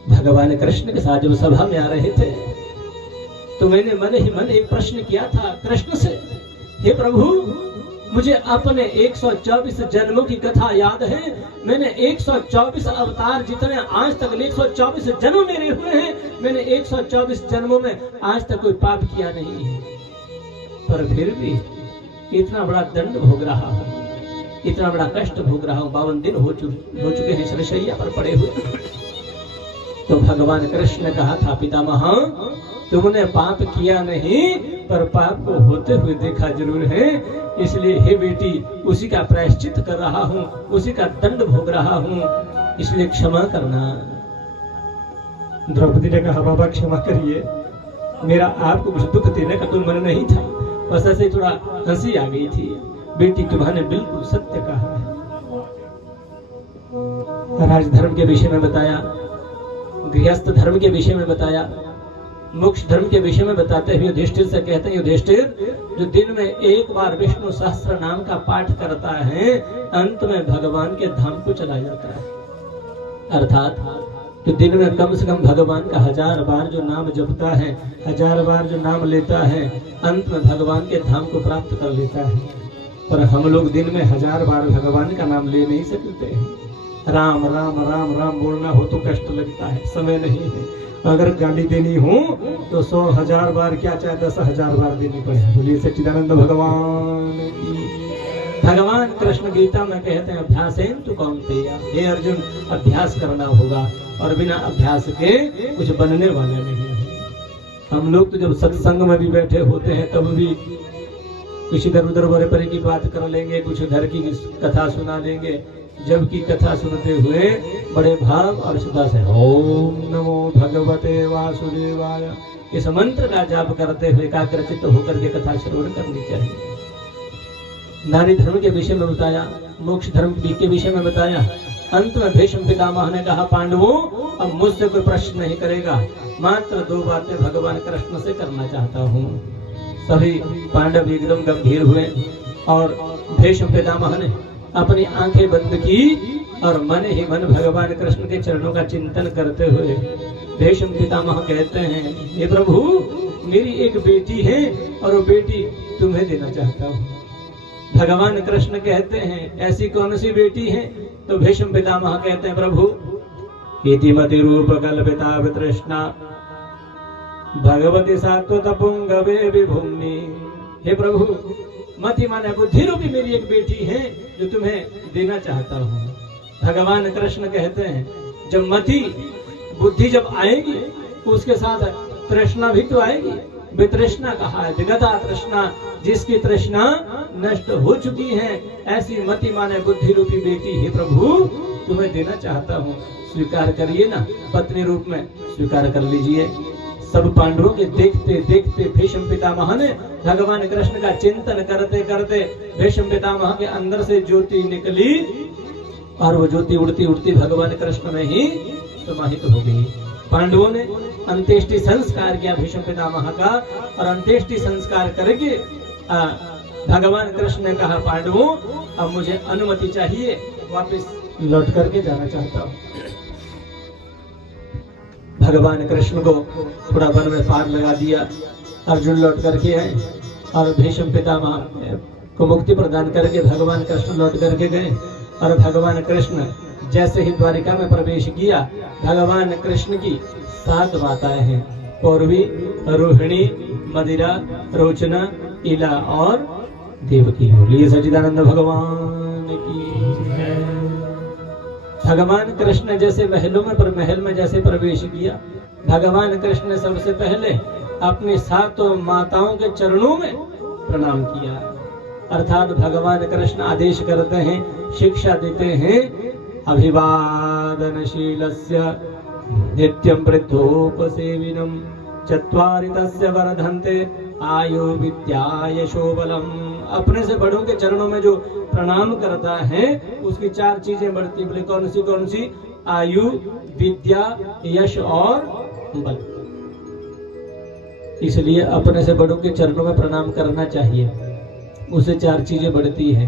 भगवान कृष्ण के साथ जब सभा में आ रहे थे, तो मैंने मन ही मन एक प्रश्न किया था कृष्ण से, हे प्रभु, मुझे अपने 124 जन्मों की कथा याद है। मैंने 124 अवतार जितने आज तक 124 जन्म मेरे हुए हैं, मैंने 124 जन्मों में आज तक कोई पाप किया नहीं है, पर फिर भी इतना बड़ा दंड भोग रहा हूं, इतना बड़ा कष्ट भोग रहा हूं। 52 दिन हो चुके हैं शरशैया पर पड़े हुए। तो भगवान कृष्ण ने कहा था, पितामह, तुमने पाप किया नहीं, पर पाप को होते हुए देखा जरूर है, इसलिए हे बेटी, उसी का प्रायश्चित कर रहा हूं, उसी का दंड भोग रहा हूं, इसलिए क्षमा करना। द्रौपदी ने कहा, बाबा क्षमा करिए, मेरा आपको कुछ दुख देने का कोई मन नहीं था, बस ऐसे थोड़ा हंसी आ गई थी। बेटी, तुम्हारे बिल्कुल सत्य कहा है। राजधर्म के विषय में बताया, गृहस्थ धर्म के विषय में बताया, मोक्ष धर्म के विषय में बताते हुए युधिष्ठिर से कहते हैं, युधिष्ठिर, जो दिन में एक बार विष्णु सहस्त्र नाम का पाठ करता है, अंत में भगवान के धाम को चला जाता है। अर्थात जो दिन में कम से कम भगवान का 1000 बार जो नाम जपता है, 1000 बार जो नाम लेता है, अंत में भगवान के धाम को प्राप्त कर लेता है। पर हम लोग दिन में 1000 बार भगवान का नाम ले नहीं सकते हैं। राम राम राम राम बोलना हो तो कष्ट लगता है, समय नहीं है। अगर गाली देनी हो तो 100,000 बार क्या, चाहे 10,000 बार देनी पड़े। बोलिए सच्चिदानंद भगवान की। भगवान कृष्ण गीता में कहते हैं, अभ्यासेन तु कौन्तेय, हे अर्जुन, अभ्यास करना होगा, और बिना अभ्यास के कुछ बनने वाला नहीं है। हम लोग तो जब सत्संग में भी बैठे होते हैं, तब भी कुछ इधर उधर बड़े परे की बात कर लेंगे, कुछ घर की कथा सुना लेंगे, जबकि कथा सुनते हुए बड़े भाव और श्रद्धा से ओम नमो भगवते वासुदेवाय इस मंत्र का जाप करते हुए एकाग्रचित्त होकर के कथा श्रवण करनी चाहिए। नारी धर्म के विषय में बताया, मोक्ष धर्म के विषय में बताया। अंत में भीष्म पितामह ने कहा, पांडवों, अब मुझसे कोई प्रश्न नहीं करेगा, मात्र 2 बातें भगवान कृष्ण से करना चाहता हूँ। सभी पांडव एकदम गंभीर हुए और भीष्म पितामह ने अपनी आंखें बंद की और मन ही मन भगवान कृष्ण के चरणों का चिंतन करते हुए भीष्म पितामह कहते हैं, हे प्रभु, मेरी एक बेटी है और वो बेटी तुम्हें देना चाहता हूँ। भगवान कृष्ण कहते हैं, ऐसी कौन सी बेटी है? तो भीष्म पितामह कहते हैं, प्रभु, इतिमति रूप कल्पिता वितृष्णा भगवती सात्वत पुंगवे विभूमि। हे प्रभु, मति माने बुद्धि रूपी मेरी एक बेटी है जो तुम्हें देना चाहता हूँ। भगवान कृष्ण कहते हैं, जब मति बुद्धि जब आएगी उसके साथ तृष्णा भी तो आएगी। वितृष्णा कहा है, विगता तृष्णा, जिसकी तृष्णा नष्ट हो चुकी है, ऐसी मति माने बुद्धि रूपी बेटी हे प्रभु तुम्हें देना चाहता हूँ। स्वीकार करिए ना, पत्नी रूप में स्वीकार कर लीजिए। सब पांडवों के देखते देखते भीष्म पितामह ने भगवान कृष्ण का चिंतन करते करते भीष्म पितामह के अंदर से ज्योति निकली और वो ज्योति उड़ती उड़ती भगवान कृष्ण में ही समाहित हो गई। पांडवों ने अंत्येष्टि संस्कार किया भीष्म पितामह का, और अंत्येष्टि संस्कार करके भगवान कृष्ण ने कहा, पांडवों, अब मुझे अनुमति चाहिए, वापस लौट करके जाना चाहता हूँ। भगवान कृष्ण को थोड़ा वन में पार लगा दिया, अर्जुन लौट करके आए और भीष्म पितामह को मुक्ति प्रदान करके भगवान कृष्ण लौट करके गए। और भगवान कृष्ण जैसे ही द्वारिका में प्रवेश किया, भगवान कृष्ण की 7 माताएं हैं, पौरवी, रोहिणी, मदिरा, रोचना, इला और देवकी। बोलिए सच्चिदानंद भगवान की। भगवान कृष्ण जैसे महलों में महल में जैसे प्रवेश किया, भगवान कृष्ण ने सबसे पहले अपनी 7 माताओं के चरणों में प्रणाम किया। अर्थात भगवान कृष्ण आदेश करते हैं, शिक्षा देते हैं, अभिवादनशीलस्य नित्यं वृद्धोपसेविनं चत्वारि तस्य वर्धन्ते आयु विद्या यशो बलम। अपने से बड़ों के चरणों में जो प्रणाम करता है उसकी 4 चीजें बढ़ती। बोले कौन सी? आयु, विद्या, यश और बल। इसलिए अपने से बड़ों के चरणों में प्रणाम करना चाहिए, उससे 4 चीजें बढ़ती है।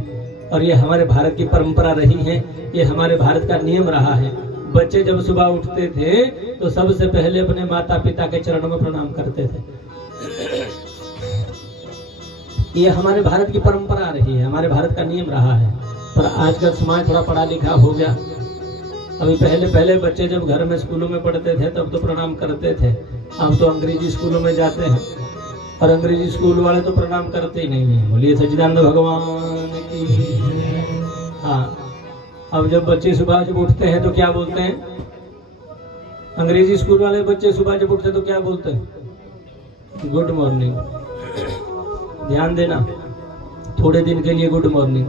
और ये हमारे भारत की परंपरा रही है, ये हमारे भारत का नियम रहा है। बच्चे जब सुबह उठते थे तो सबसे पहले अपने माता पिता के चरणों में प्रणाम करते थे। ये हमारे भारत की परंपरा रही है, हमारे भारत का नियम रहा है। पर आजकल समाज थोड़ा पढ़ा लिखा हो गया। अभी पहले बच्चे जब घर में स्कूलों में पढ़ते थे तब तो प्रणाम करते थे। अब तो अंग्रेजी स्कूलों में जाते हैं और अंग्रेजी स्कूल वाले तो प्रणाम करते ही नहीं है। बोलिए सच्चिदानंद भगवान की। हाँ, अब जब बच्चे सुबह जब उठते हैं तो क्या बोलते हैं? अंग्रेजी स्कूल वाले बच्चे सुबह जब उठते तो क्या बोलते हैं? Good morning. ध्यान देना, थोड़े दिन के लिए गुड मॉर्निंग,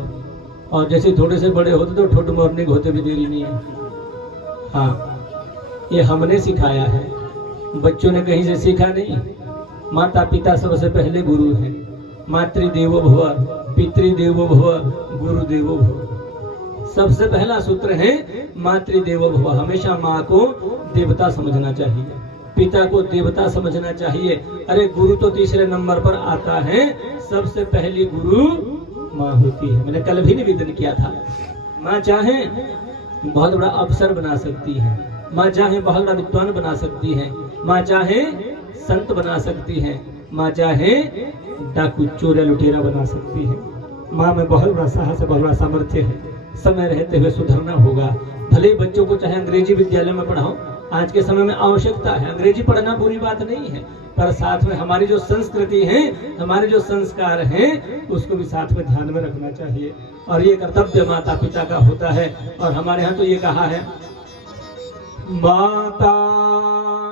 और जैसे थोड़े से बड़े होते तो गुड मॉर्निंग होते भी देरी नहीं है। हाँ, ये हमने सिखाया है, बच्चों ने कहीं से सीखा नहीं। माता पिता सबसे पहले गुरु हैं। मातृदेवो भव, पितृदेवो भव, गुरुदेवो भव। सबसे पहला सूत्र है मातृदेवो भव। हमेशा माँ को देवता समझना चाहिए, पिता को देवता समझना चाहिए। अरे गुरु तो तीसरे नंबर पर आता है, सबसे पहली गुरु माँ होती है। मैंने कल भी निवेदन किया था, माँ चाहे बहुत बड़ा अफसर बना सकती है, माँ चाहे बहुत बड़ा विद्वान बना सकती है, माँ चाहे संत बना सकती है, माँ चाहे डाकू चोर या लुटेरा बना सकती है। माँ में बहुत बड़ा साहस है, बहुत बड़ा सामर्थ्य है। समय रहते हुए सुधरना होगा। भले बच्चों को चाहे अंग्रेजी विद्यालय में पढ़ाओ, आज के समय में आवश्यकता है, अंग्रेजी पढ़ना बुरी बात नहीं है, पर साथ में हमारी जो संस्कृति है, हमारे जो संस्कार हैं, उसको भी साथ में ध्यान में रखना चाहिए। और ये कर्तव्य माता पिता का होता है। और हमारे यहाँ तो ये कहा है, माता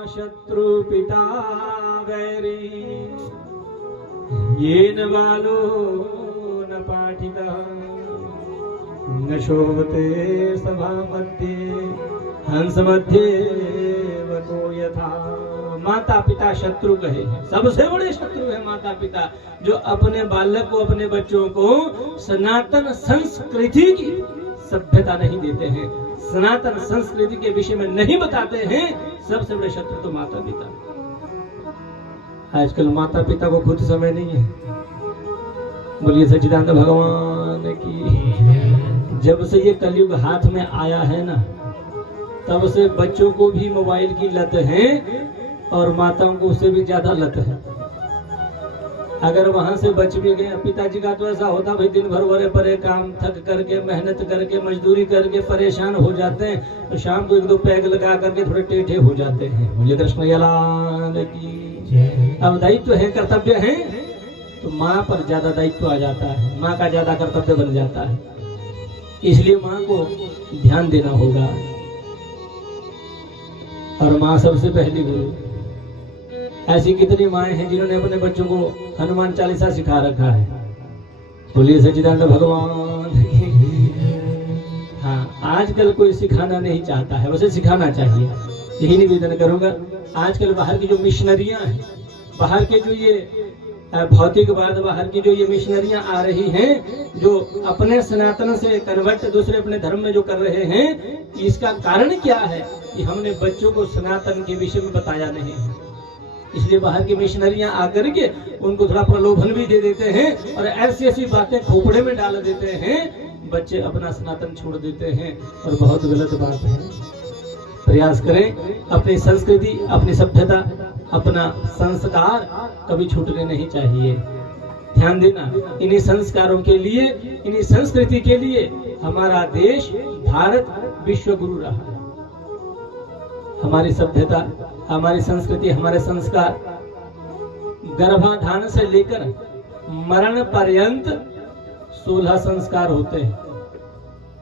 शत्रु पिता वैरी येन बालो न पाठितः न शोभते सभा मध्ये हंस मध्ये वनो यथा। माता पिता शत्रु कहे हैं, सबसे बड़े शत्रु है माता पिता, जो अपने बालक को, अपने बच्चों को सनातन संस्कृति की सभ्यता नहीं देते हैं, सनातन संस्कृति के विषय में नहीं बताते हैं। सबसे बड़े शत्रु तो माता पिता। आजकल माता पिता को खुद समय नहीं है। बोलिए सच्चिदानंद भगवान भगवान की। जब से ये कलयुग हाथ में आया है ना, तब से बच्चों को भी मोबाइल की लत है और माताओं को उससे भी ज्यादा लत है। अगर वहां से बच भी गए, पिताजी का तो ऐसा होता भाई दिन भर बड़े परे काम थक करके मेहनत करके मजदूरी करके परेशान हो जाते हैं, तो शाम को एक दो पैग लगा करके थोड़े टेढ़े हो जाते हैं। मुझे कृष्ण लाल की। अब दायित्व है, कर्तव्य है, तो माँ पर ज्यादा दायित्व आ जाता है, माँ का ज्यादा कर्तव्य बन जाता है। इसलिए माँ को ध्यान देना होगा, और माँ सबसे पहली गुरु। ऐसी कितनी माएं हैं जिन्होंने अपने बच्चों को हनुमान चालीसा सिखा रखा है। बोलिए सच्चिदानंद भगवान की। हाँ, आजकल कोई सिखाना नहीं चाहता है, वैसे सिखाना चाहिए, यही निवेदन करूंगा। आजकल बाहर की जो मिशनरियां हैं, बाहर के जो ये भौतिकवाद, बाहर की जो ये मिशनरियां आ रही हैं, जो अपने सनातन से कन्वर्ट दूसरे अपने धर्म में जो कर रहे हैं, इसका कारण क्या है कि हमने बच्चों को सनातन के विषय में बताया नहीं है। इसलिए बाहर की मिशनरियां आकर के उनको थोड़ा प्रलोभन भी दे देते हैं और ऐसी ऐसी बातें खोपड़े में डाल देते हैं, बच्चे अपना सनातन छोड़ देते हैं, और बहुत गलत बात है। प्रयास करें, अपनी संस्कृति, अपनी सभ्यता, अपना संस्कार कभी छूटने नहीं चाहिए। ध्यान देना, इन्हीं संस्कारों के लिए, इन्हीं संस्कृति के लिए हमारा देश भारत विश्व गुरु रहा है। हमारी सभ्यता, हमारी संस्कृति, हमारे संस्कार गर्भाधान से लेकर मरण पर्यंत 16 संस्कार होते हैं,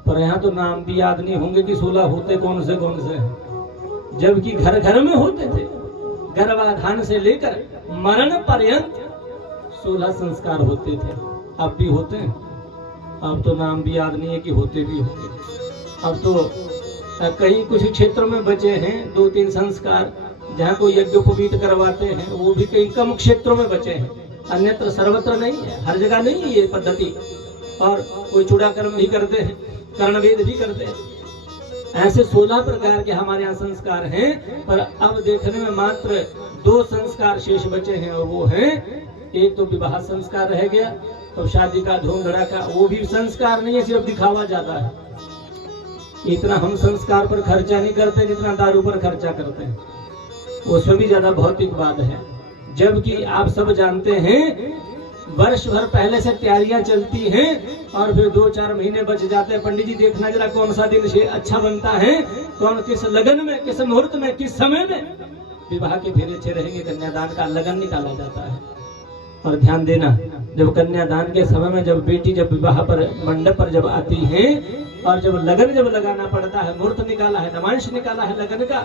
पर यहाँ तो नाम भी याद नहीं होंगे कि 16 होते कौन से हैं, जबकि घर घर में होते थे। गर्भाधान से लेकर मरण पर्यंत 16 संस्कार होते थे। अब भी होते हैं, अब तो नाम भी याद नहीं है कि होते भी होंगे। अब तो कहीं कुछ क्षेत्रों में बचे हैं 2-3 संस्कार, जहाँ कोई यज्ञोपवीत करवाते हैं, वो भी कई कम क्षेत्रों में बचे हैं, अन्यत्र सर्वत्र नहीं है, हर जगह नहीं है ये पद्धति। और कोई चूड़ा कर्म भी करते हैं, कर्णवेद भी करते हैं। ऐसे 16 प्रकार के हमारे यहाँ संस्कार हैं, पर अब देखने में मात्र 2 संस्कार शेष बचे हैं, और वो है, एक तो विवाह संस्कार रह गया, तो शादी का धूम धड़ाका, वो भी संस्कार नहीं है, सिर्फ दिखावा ज्यादा है। इतना हम संस्कार पर खर्चा नहीं करते जितना दारू पर खर्चा करते हैं, उसमें भी ज्यादा भौतिकवाद है। जबकि आप सब जानते हैं, वर्ष भर पहले से तैयारियां चलती हैं, और फिर 2-4 महीने बच जाते हैं। पंडित जी देखना जरा कौन सा दिन से अच्छा बनता है, कौन किस लगन में, किस मुहूर्त में, किस समय में विवाह के फेरे अच्छे रहेंगे। कन्यादान का लगन निकाला जाता है। और ध्यान देना, जब कन्यादान के समय में, जब बेटी जब विवाह पर मंडप पर जब आती है, और जब लगन जब लगाना पड़ता है, मुहूर्त निकाला है, नवांश निकाला है लगन का,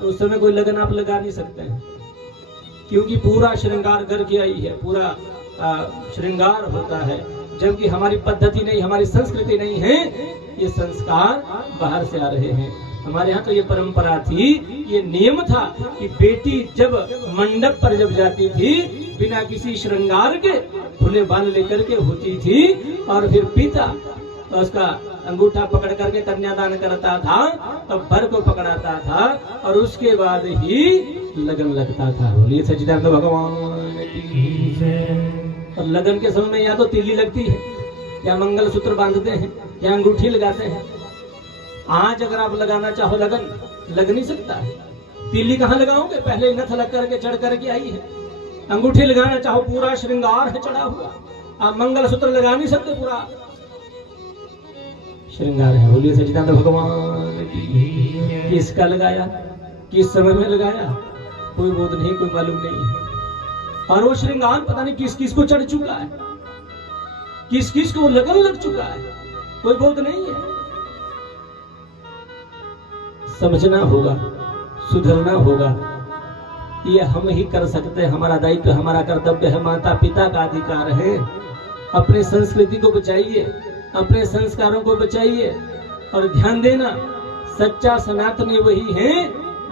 तो उस समय कोई लगन आप लगा नहीं सकते हैं, क्योंकि पूरा श्रृंगार करके आई है, पूरा श्रृंगार होता है। जबकि हमारी पद्धति नहीं, हमारी संस्कृति नहीं है, ये संस्कार बाहर से आ रहे हैं। हमारे यहाँ तो ये परंपरा थी, ये नियम था कि बेटी जब मंडप पर जब जाती थी, बिना किसी श्रृंगार के खुले बाल लेकर के होती थी, और फिर पिता उसका अंगूठा पकड़ करके कन्यादान करता था, तब वर को पकड़ाता था, और उसके बाद ही लगन लगता था। बोलिए सच्चिदानंद भगवान की जय। और लगन के समय में या तो तिल्ली लगती है, या मंगलसूत्र बांधते हैं, या अंगूठी लगाते हैं। आज अगर आप लगाना चाहो लगन, लग नहीं सकता है। तिल्ली कहाँ लगाओगे, पहले नथ लग करके चढ़ करके आई है। अंगूठी लगाना चाहो, पूरा श्रृंगार है चढ़ा हुआ। आप मंगलसूत्र लगा नहीं सकते, पूरा श्रृंगार है। बोलिए सच्चिदानंद भगवान की। किसका लगाया, किस समय में लगाया, कोई बोध नहीं, कोई मालूम नहीं है। और वो श्रृंगार पता नहीं किस किस को चढ़ चुका है, किस किस को लगन लग चुका है, कोई बोध नहीं है। समझना होगा, सुधरना होगा, ये हम ही कर सकते हैं। हमारा दायित्व, हमारा कर्तव्य है, माता पिता का अधिकार है। अपने संस्कृति को बचाइए, अपने संस्कारों को बचाइए। और ध्यान देना, सच्चा सनातनी वही है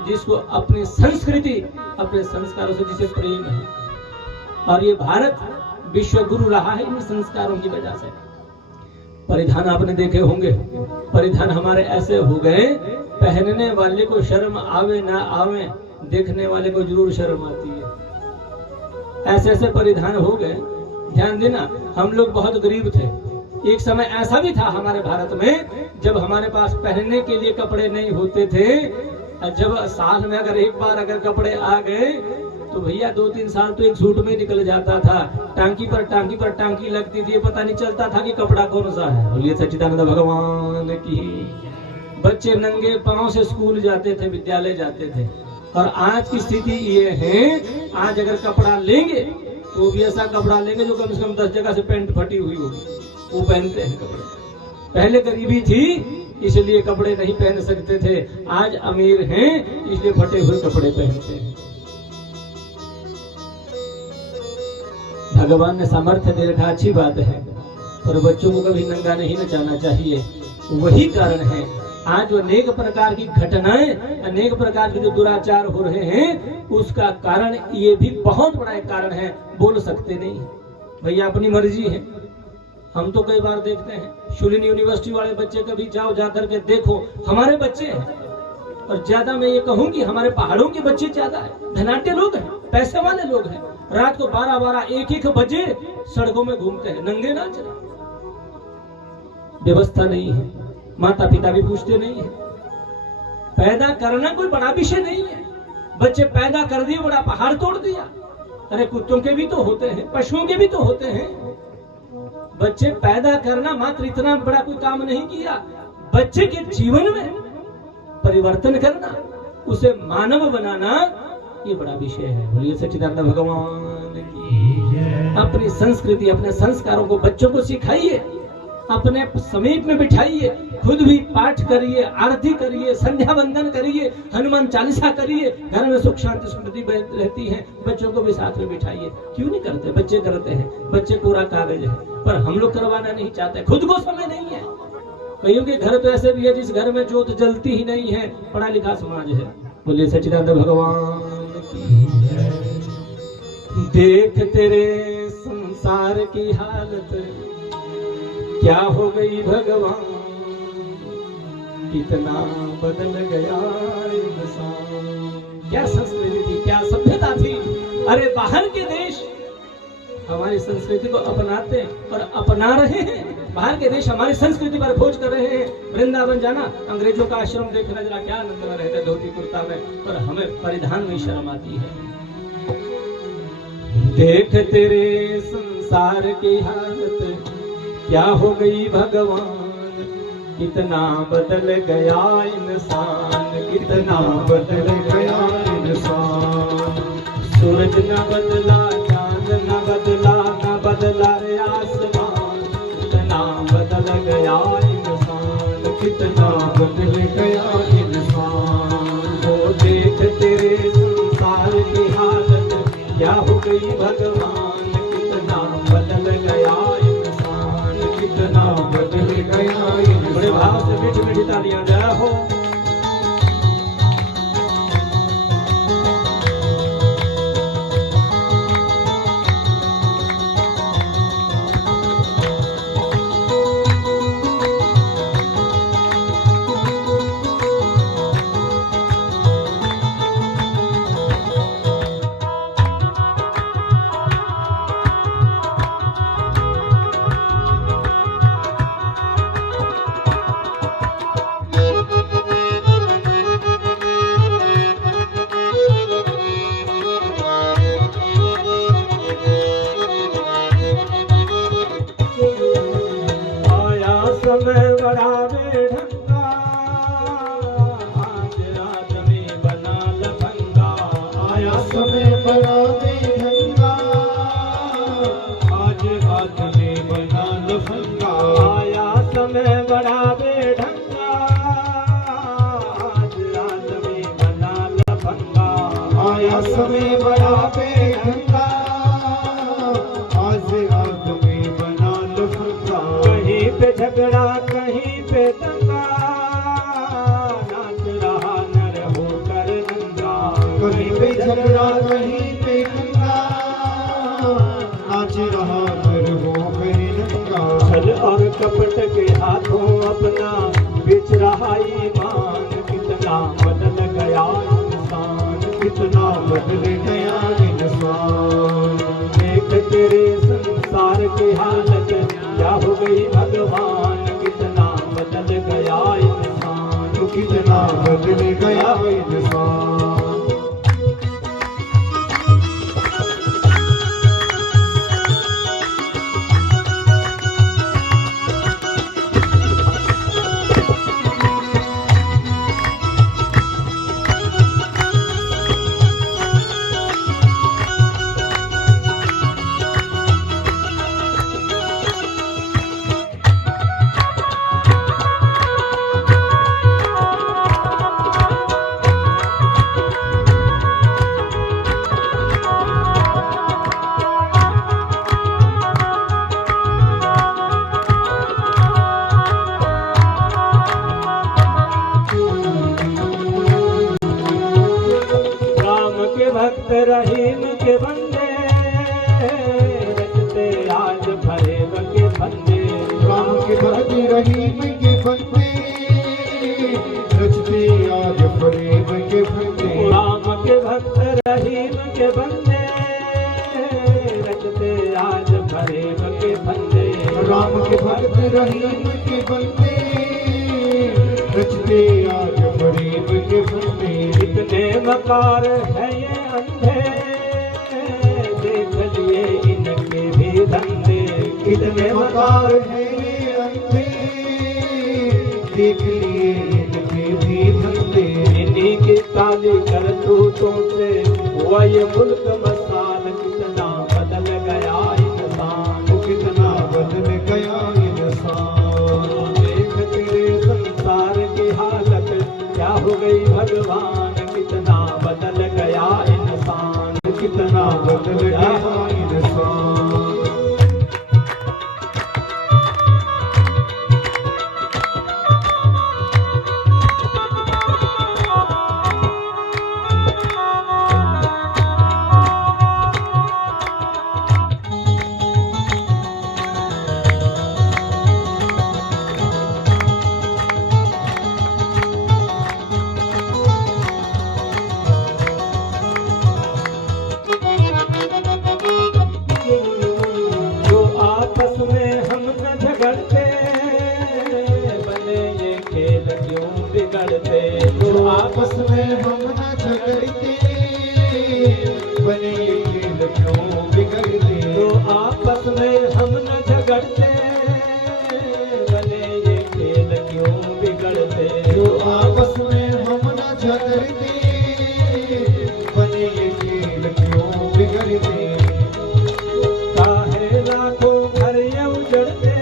जिसको अपनी संस्कृति, अपने संस्कारों से जिसे प्रेम है। और ये भारत विश्व गुरु रहा है इन संस्कारों की वजह से। परिधान आपने देखे होंगे, परिधान हमारे ऐसे हो गए, पहनने वाले को शर्म आवे ना आवे, देखने वाले को जरूर शर्म आती है। ऐसे ऐसे परिधान हो गए। ध्यान देना, हम लोग बहुत गरीब थे, एक समय ऐसा भी था हमारे भारत में, जब हमारे पास पहनने के लिए कपड़े नहीं होते थे, जब साल में अगर एक बार अगर कपड़े आ गए तो भैया 2-3 साल तो एक सूट में निकल जाता था। टांकी पर टांकी लगती थी, पता नहीं चलता था कि कपड़ा कौन सा है। बोलिए सच्चिदानंद भगवान की। बच्चे नंगे पांव से स्कूल जाते थे, विद्यालय जाते थे। और आज की स्थिति ये है, आज अगर कपड़ा लेंगे तो भी ऐसा कपड़ा लेंगे जो कम से कम 10 जगह से पैंट फटी हुई होगी, वो पहनते हैं कपड़े। पहले गरीबी थी इसलिए कपड़े नहीं पहन सकते थे, आज अमीर हैं इसलिए फटे हुए कपड़े पहनते हैं। भगवान ने सामर्थ्य दे रखा, अच्छी बात है, पर बच्चों को कभी नंगा नहीं नचाना चाहिए। वही कारण है आज जो अनेक प्रकार की घटनाएं, अनेक प्रकार के जो दुराचार हो रहे हैं, उसका कारण ये भी बहुत बड़ा एक कारण है। बोल सकते नहीं भैया, अपनी मर्जी है। हम तो कई बार देखते हैं, शुलिनी यूनिवर्सिटी वाले बच्चे कभी जाओ जाकर के देखो, हमारे बच्चे हैं। और ज्यादा मैं ये कहूँ कि हमारे पहाड़ों के बच्चे ज्यादा है, धनाट्य लोग हैं, पैसे वाले लोग हैं। रात को 12-12, 1-1 बजे सड़कों में घूमते हैं, नंगे नाच रहे। व्यवस्था नहीं है, माता पिता भी पूछते नहीं है। पैदा करना कोई बड़ा विषय नहीं है, बच्चे पैदा कर दिए, बड़ा पहाड़ तोड़ दिया। अरे कुत्तों के भी तो होते हैं, पशुओं के भी तो होते हैं। बच्चे पैदा करना मात्र इतना बड़ा कोई काम नहीं किया, बच्चे के जीवन में परिवर्तन करना, उसे मानव बनाना, ये बड़ा विषय है। बोलिए सच्चिदानंद भगवान की। अपनी संस्कृति, अपने संस्कारों को बच्चों को सिखाइए, अपने समीप में बिठाइए, खुद भी पाठ करिए, आरती करिए, संध्या वंदन करिए, हनुमान चालीसा करिए। घर में सुख शांति स्मृति रहती है, बच्चों को भी साथ में बिठाइए। क्यों नहीं करते? बच्चे करते हैं, बच्चे पूरा कागज है, पर हम लोग करवाना नहीं चाहते, खुद को समय नहीं है। कईयों के घर तो ऐसे भी है जिस घर में जोत जलती ही नहीं है, पढ़ा लिखा समाज है। बोलिए सच्चिदानंद भगवान की। देख तेरे संसार की हालत क्या हो गई भगवान, कितना बदल गया इंसान। क्या संस्कृति थी, क्या सभ्यता थी। अरे बाहर के देश हमारी संस्कृति को अपनाते और अपना रहे हैं, बाहर के देश हमारी संस्कृति पर खोज कर रहे हैं। वृंदावन जाना, अंग्रेजों का आश्रम देखना, जरा क्या आनंद में रहते धोती कुर्ता में, पर हमें परिधान में शर्म आती है। देख तेरे संसार की हालत क्या हो गई भगवान, कितना बदल गया इंसान, कितना बदल गया इंसान। सूरज न बदला, चांद न बदला, न बदला रे आसमान, कितना बदल गया इंसान, कितना बदल गया इंसान। वो देख तेरे संसार की हालत क्या हो गई भगवान, कितना बदल गया इंसान, कितना बदल गया इंसान। बड़े भाव से मीठी मीठी तालियां जय हो। समय बड़ा बेढंगा, आज आदमी बना लफंगा। कहीं पे झगड़ा, कहीं पे दंगा, नाच रहा नर होकर नंगा। कहीं पे झगड़ा, कहीं पे दंगा, नाच रहा नर होकर नंगा। छल और कपट के हाथों अपना बेच रहा ईमान, कितना बदल गया इंसान, कितना बदल गया इंसान। देख तेरे संसार की हालत क्या हो गई भगवान, बदल गया इंसान। भक्त रहीम के बंदे रचते आज फरेब के बंदे। राम के भक्त रहीम के बंदे रचते आज फरेब के बंदे। राम के भक्त रहीम के बंदे रचते आज फरेब के बंदे। राम के भक्त रहीम के बंदे रचते आज फरेब के बंदे। कितने मकार है ये अंधे देख लिए इनके भी धंधे। कितने मकार है ये अंधे देख लिए इनके भी धंधे। इन्हीं की काली करतूतों से हुआ ये मुल्क मसान। कितना बदल गया इंसान, कितना बदल गया इंसान। देख तेरे संसार की हालत क्या हो गई भगवान। कितना बदल गया इंसान, कितना बदल गया इंसान। तो आपस में हम न झगड़ते बने ये खेल क्यों बिगड़ते। तो आपस में हम न झगड़ते बने ये खेल क्यों बिगड़ते। तो आपस में हम न झगड़ते बने ये खेल क्यों बिगड़ते। काहे लाखों घर ये उजड़ते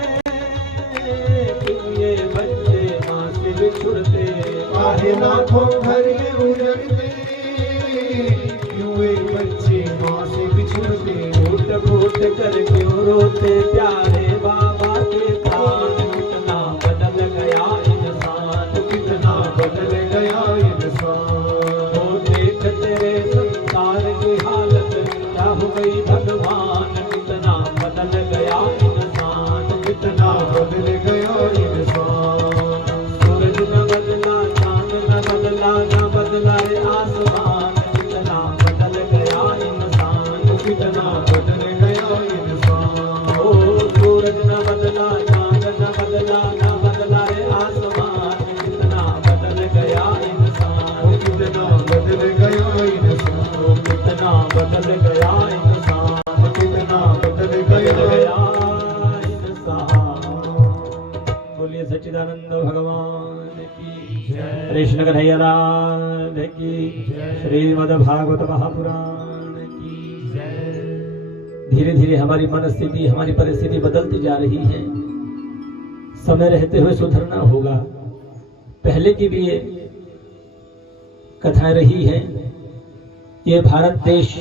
क्यों ये बच्चे माँ से बिछुड़ते। काहे लाखों घर ये उजड़ते क्यों ये बच्चे माँ से बिछुड़ते। फूट फूट कर क्यों रोते प्यारे बाबा के प्राण। कितना बदल गया इंसान, कितना बदल गया इंसान। वो देख तेरे संसार की हालत क्या हो गई भगवान। कितना बदल गया इंसान, कितना बदल गया इंसान। सूरज न बदला, चांद न बदला, न बदला रे आसमान। कितना बदल गया इंसान, कितना बदल गया इंसान। ओ सूरज न बदला, चांद न बदला, न बदला रे आसमान। कितना बदल गया इंसान, कितना बदल गया इंसान। कितना बदल गया इंसान, कितना बदल गया इंसान। बोलिए सच्चिदानंद भगवान की जय। कृष्ण कन्हैया लाल की श्रीमद् भागवत महापुराण की जय। धीरे धीरे हमारी मन स्थिति, हमारी परिस्थिति बदलती जा रही है। समय रहते हुए सुधरना होगा। पहले की भी ये कथाएं रही हैं। ये भारत देश